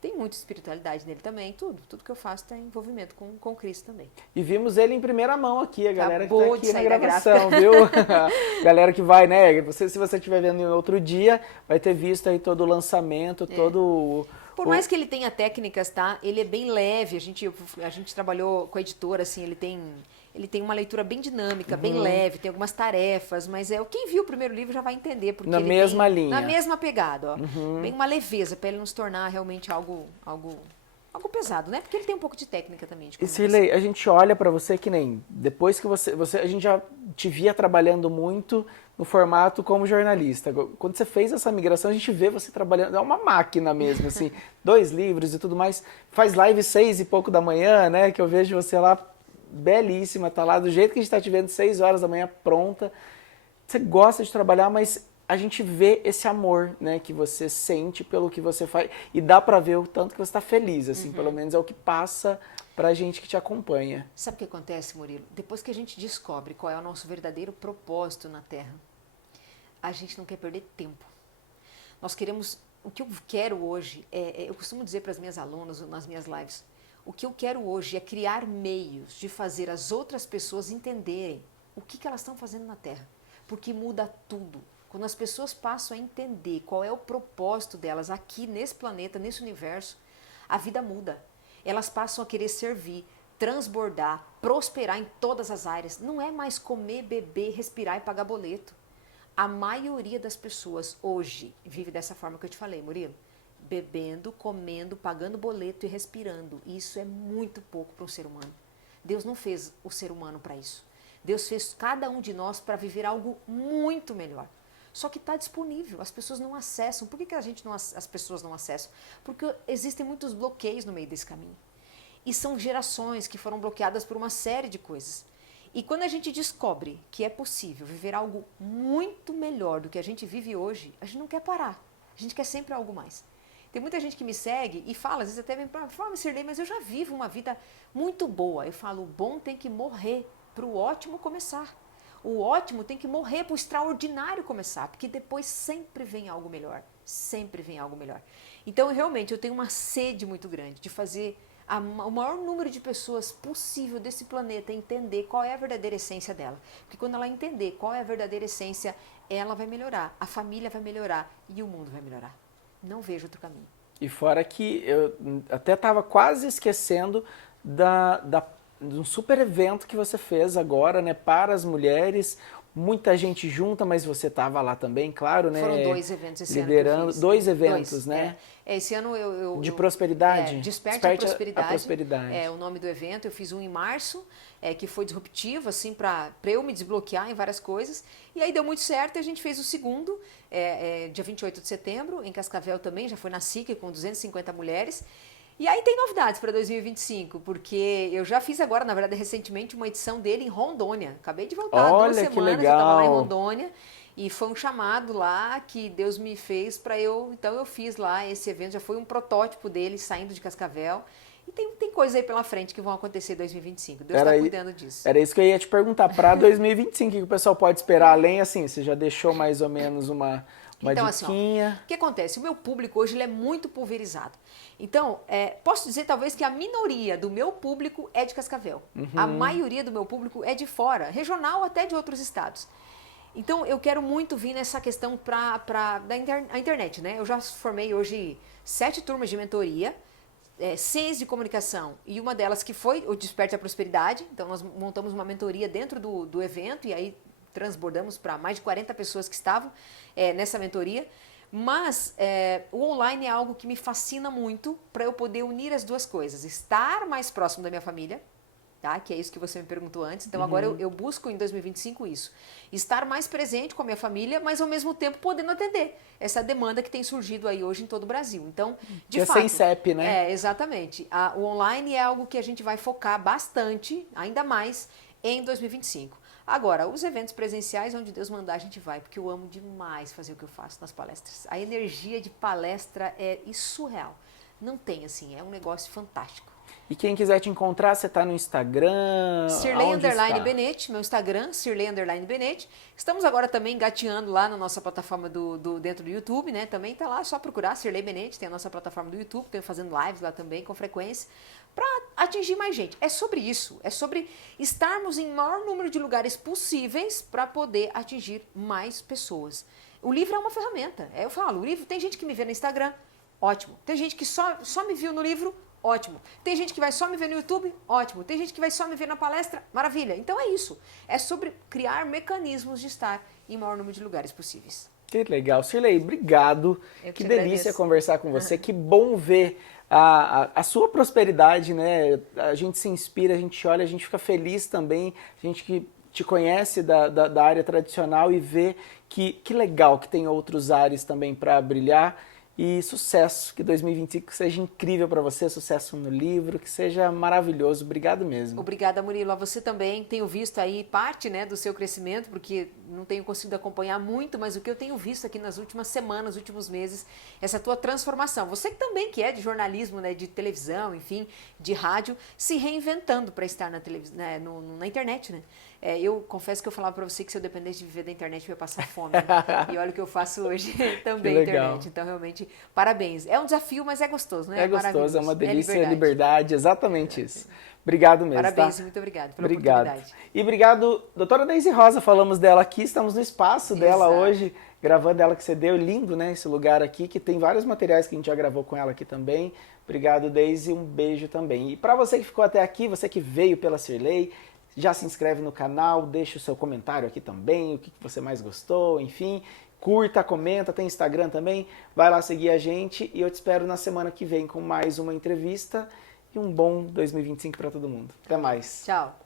Tem muita espiritualidade nele também, tudo que eu faço tem envolvimento com Cristo também. E vimos ele em primeira mão aqui, a galera Acabou que tá aqui de na gravação, viu? Galera que vai, né? Se você estiver vendo em outro dia, vai ter visto aí todo o lançamento, todo Por mais que ele tenha técnicas, tá? Ele é bem leve, a gente trabalhou com a editora, assim, ele tem uma leitura bem dinâmica, bem leve, tem algumas tarefas, mas quem viu o primeiro livro já vai entender. Porque na mesma linha. Na mesma pegada, ó. Bem uma leveza, para ele não se tornar realmente algo pesado, né? Porque ele tem um pouco de técnica também. E Sirlei, a gente olha para você que nem, depois que a gente já te via trabalhando muito no formato como jornalista. Quando você fez essa migração, a gente vê você trabalhando, é uma máquina mesmo, assim, 2 livros e tudo mais. Faz live 6 e pouco da manhã, né? Que eu vejo você lá belíssima, tá lá do jeito que a gente tá te vendo, 6 horas da manhã, pronta. Você gosta de trabalhar, mas a gente vê esse amor, né, que você sente pelo que você faz, e dá pra ver o tanto que você tá feliz, assim, pelo menos é o que passa pra gente que te acompanha. Sabe o que acontece, Murilo? Depois que a gente descobre qual é o nosso verdadeiro propósito na Terra, a gente não quer perder tempo. Nós queremos o que eu quero hoje, eu costumo dizer para as minhas alunas nas minhas lives, o que eu quero hoje é criar meios de fazer as outras pessoas entenderem o que elas estão fazendo na Terra. Porque muda tudo. Quando as pessoas passam a entender qual é o propósito delas aqui nesse planeta, nesse universo, a vida muda. Elas passam a querer servir, transbordar, prosperar em todas as áreas. Não é mais comer, beber, respirar e pagar boleto. A maioria das pessoas hoje vive dessa forma que eu te falei, Murilo. Bebendo, comendo, pagando boleto e respirando. Isso é muito pouco para um ser humano. Deus não fez o ser humano para isso. Deus fez cada um de nós para viver algo muito melhor. Só que está disponível, as pessoas não acessam. Por que as pessoas não acessam? Porque existem muitos bloqueios no meio desse caminho. E são gerações que foram bloqueadas por uma série de coisas. E quando a gente descobre que é possível viver algo muito melhor do que a gente vive hoje, a gente não quer parar. A gente quer sempre algo mais. Tem muita gente que me segue e fala, às vezes até vem para falar, Sirlei, mas eu já vivo uma vida muito boa. Eu falo, o bom tem que morrer para o ótimo começar. O ótimo tem que morrer para o extraordinário começar, porque depois sempre vem algo melhor. Sempre vem algo melhor. Então, realmente, eu tenho uma sede muito grande de fazer o maior número de pessoas possível desse planeta entender qual é a verdadeira essência dela. Porque quando ela entender qual é a verdadeira essência, ela vai melhorar, a família vai melhorar e o mundo vai melhorar. Não vejo outro caminho. E fora que eu até estava quase esquecendo de um super evento que você fez agora, né, para as mulheres. Muita gente junta, mas você estava lá também, claro, né? Foram 2 eventos esse liderando, ano que eu fiz. 2 eventos, né? Esse ano de prosperidade? Desperte a Prosperidade. A prosperidade. É o nome do evento. Eu fiz um em março, que foi disruptivo, assim, para eu me desbloquear em várias coisas. E aí deu muito certo e a gente fez o segundo, dia 28 de setembro, em Cascavel também, já foi na SIC com 250 mulheres. E aí tem novidades para 2025, porque eu já fiz agora, na verdade, recentemente, uma edição dele em Rondônia. Acabei de voltar, 2 semanas, que legal. Eu estava lá em Rondônia. E foi um chamado lá que Deus me fez para eu... Então eu fiz lá esse evento, já foi um protótipo dele saindo de Cascavel. E tem coisa aí pela frente que vão acontecer em 2025. Deus está cuidando disso. Era isso que eu ia te perguntar. Para 2025, o que o pessoal pode esperar? Além, assim, você já deixou mais ou menos uma então, diquinha. Assim, ó, o que acontece? O meu público hoje ele é muito pulverizado. Então, posso dizer talvez que a minoria do meu público é de Cascavel. A maioria do meu público é de fora, regional até de outros estados. Então, eu quero muito vir nessa questão da internet, né? Eu já formei hoje 7 turmas de mentoria, 6 de comunicação, e uma delas que foi o Desperte a Prosperidade. Então, nós montamos uma mentoria dentro do evento, e aí transbordamos para mais de 40 pessoas que estavam nessa mentoria. Mas o online é algo que me fascina muito para eu poder unir as duas coisas. Estar mais próximo da minha família, tá? Que é isso que você me perguntou antes. Então agora eu busco em 2025 isso. Estar mais presente com a minha família, mas ao mesmo tempo podendo atender essa demanda que tem surgido aí hoje em todo o Brasil. Então, de fato... sem CEP, né? Exatamente. O online é algo que a gente vai focar bastante, ainda mais, em 2025. Agora, os eventos presenciais, onde Deus mandar, a gente vai, porque eu amo demais fazer o que eu faço nas palestras. A energia de palestra é surreal. Não tem, assim, é um negócio fantástico. E quem quiser te encontrar, você está no Instagram? Sirlei_Benet, meu Instagram, Sirlei_Benet. Estamos agora também engateando lá na nossa plataforma dentro do YouTube, né? Também está lá, só procurar Sirlei Benet, tem a nossa plataforma do YouTube, estou fazendo lives lá também com frequência, para atingir mais gente. É sobre isso, é sobre estarmos em maior número de lugares possíveis para poder atingir mais pessoas. O livro é uma ferramenta, eu falo, o livro, tem gente que me vê no Instagram, ótimo. Tem gente que só me viu no livro, ótimo. Tem gente que vai só me ver no YouTube, ótimo. Tem gente que vai só me ver na palestra, maravilha. Então é isso, é sobre criar mecanismos de estar em maior número de lugares possíveis. Que legal. Sirlei, obrigado. Que delícia conversar com você. Que bom ver a sua prosperidade, né? A gente se inspira, a gente olha, a gente fica feliz também. A gente que te conhece da área tradicional e vê que legal que tem outros ares também para brilhar. E sucesso, que 2025 seja incrível para você, sucesso no livro, que seja maravilhoso. Obrigado mesmo. Obrigada, Murilo. A você também. Tenho visto aí parte, né, do seu crescimento, porque não tenho conseguido acompanhar muito, mas o que eu tenho visto aqui nas últimas semanas, últimos meses, essa tua transformação. Você que também que é de jornalismo, né, de televisão, enfim, de rádio, se reinventando para estar na internet, né? Eu confesso que eu falava para você que se eu dependesse de viver da internet eu ia passar fome. E olha o que eu faço hoje também na internet. Então, realmente, parabéns. É um desafio, mas é gostoso, né? É gostoso, é uma delícia, é liberdade, exatamente isso. Sim. Obrigado mesmo, Parabéns, tá? muito obrigado pela Obrigado. oportunidade. E obrigado, doutora Deise Rosa, falamos dela aqui, estamos no espaço dela hoje, gravando ela que você deu, lindo, né, esse lugar aqui, que tem vários materiais que a gente já gravou com ela aqui também. Obrigado, Deise, um beijo também. E para você que ficou até aqui, você que veio pela Cirlei, já se inscreve no canal, deixa o seu comentário aqui também, o que você mais gostou, enfim. Curta, comenta, tem Instagram também, vai lá seguir a gente e eu te espero na semana que vem com mais uma entrevista e um bom 2025 para todo mundo. Até mais. Tchau.